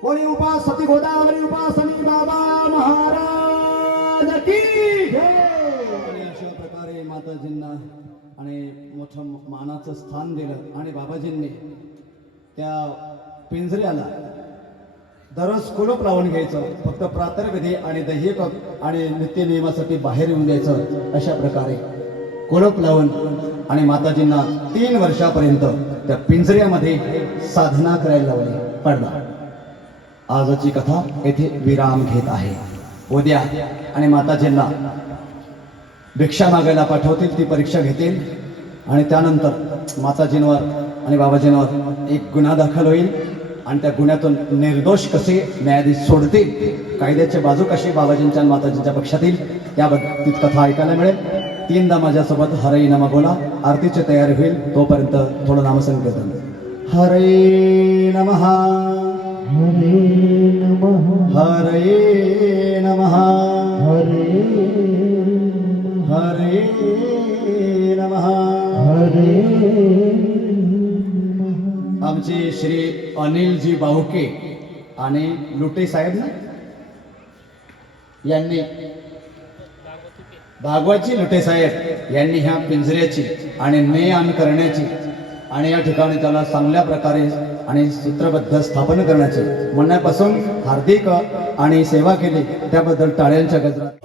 कोणी उपासती गोदावरी उपासनी बाबा महाराज की जय. आणि अशा प्रकारे माताजींना आणि मोठं मानाचं स्थान दिलं आणि बाबाजींनी त्या पिंजऱ्याला दररोज कुलूप लावून घ्यायचं, फक्त प्रातर्विधी आणि दैहिक आणि नित्यनियमासाठी बाहेर येऊन द्यायचं. अशा प्रकारे कुलूप लावून आणि माताजींना 3 वर्षापर्यंत त्या पिंजऱ्यामध्ये साधना करायला लावली पडला. आजची कथा येथे विराम घेत आहे. उद्या आणि माताजींना भिक्षा मागायला पाठवतील, ती परीक्षा घेतील आणि त्यानंतर माताजींवर आणि बाबाजींवर एक गुन्हा दाखल होईल आणि त्या गुन्ह्यातून निर्दोष कसे न्यायाधीश सोडतील, कायद्याची बाजू कशी बाबाजींच्या आणि माताजींच्या पक्षात येईल, याबाबतीत कथा ऐकायला मिळेल. 3दा माझ्यासोबत हरे नम बोला. आरतीची तयारी होईल, तोपर्यंत थोडं नामसंकीर्तन. हरे नमः हरे नमः हरे नमः हरे हरे नमः. हरे आमचे श्री अनिलजी बाहुके आणि लुटे साहेब ना यांनी, भागवतजी लुटे साहेब यांनी ह्या पिंजऱ्याची आणि ने आण करण्याची आणि या ठिकाणी त्याला चांगल्या प्रकारे आणि सूत्रबद्ध स्थापन करण्याची म्हणण्यापासून हार्दिक आणि सेवा केली, त्याबद्दल टाळ्यांच्या गजरात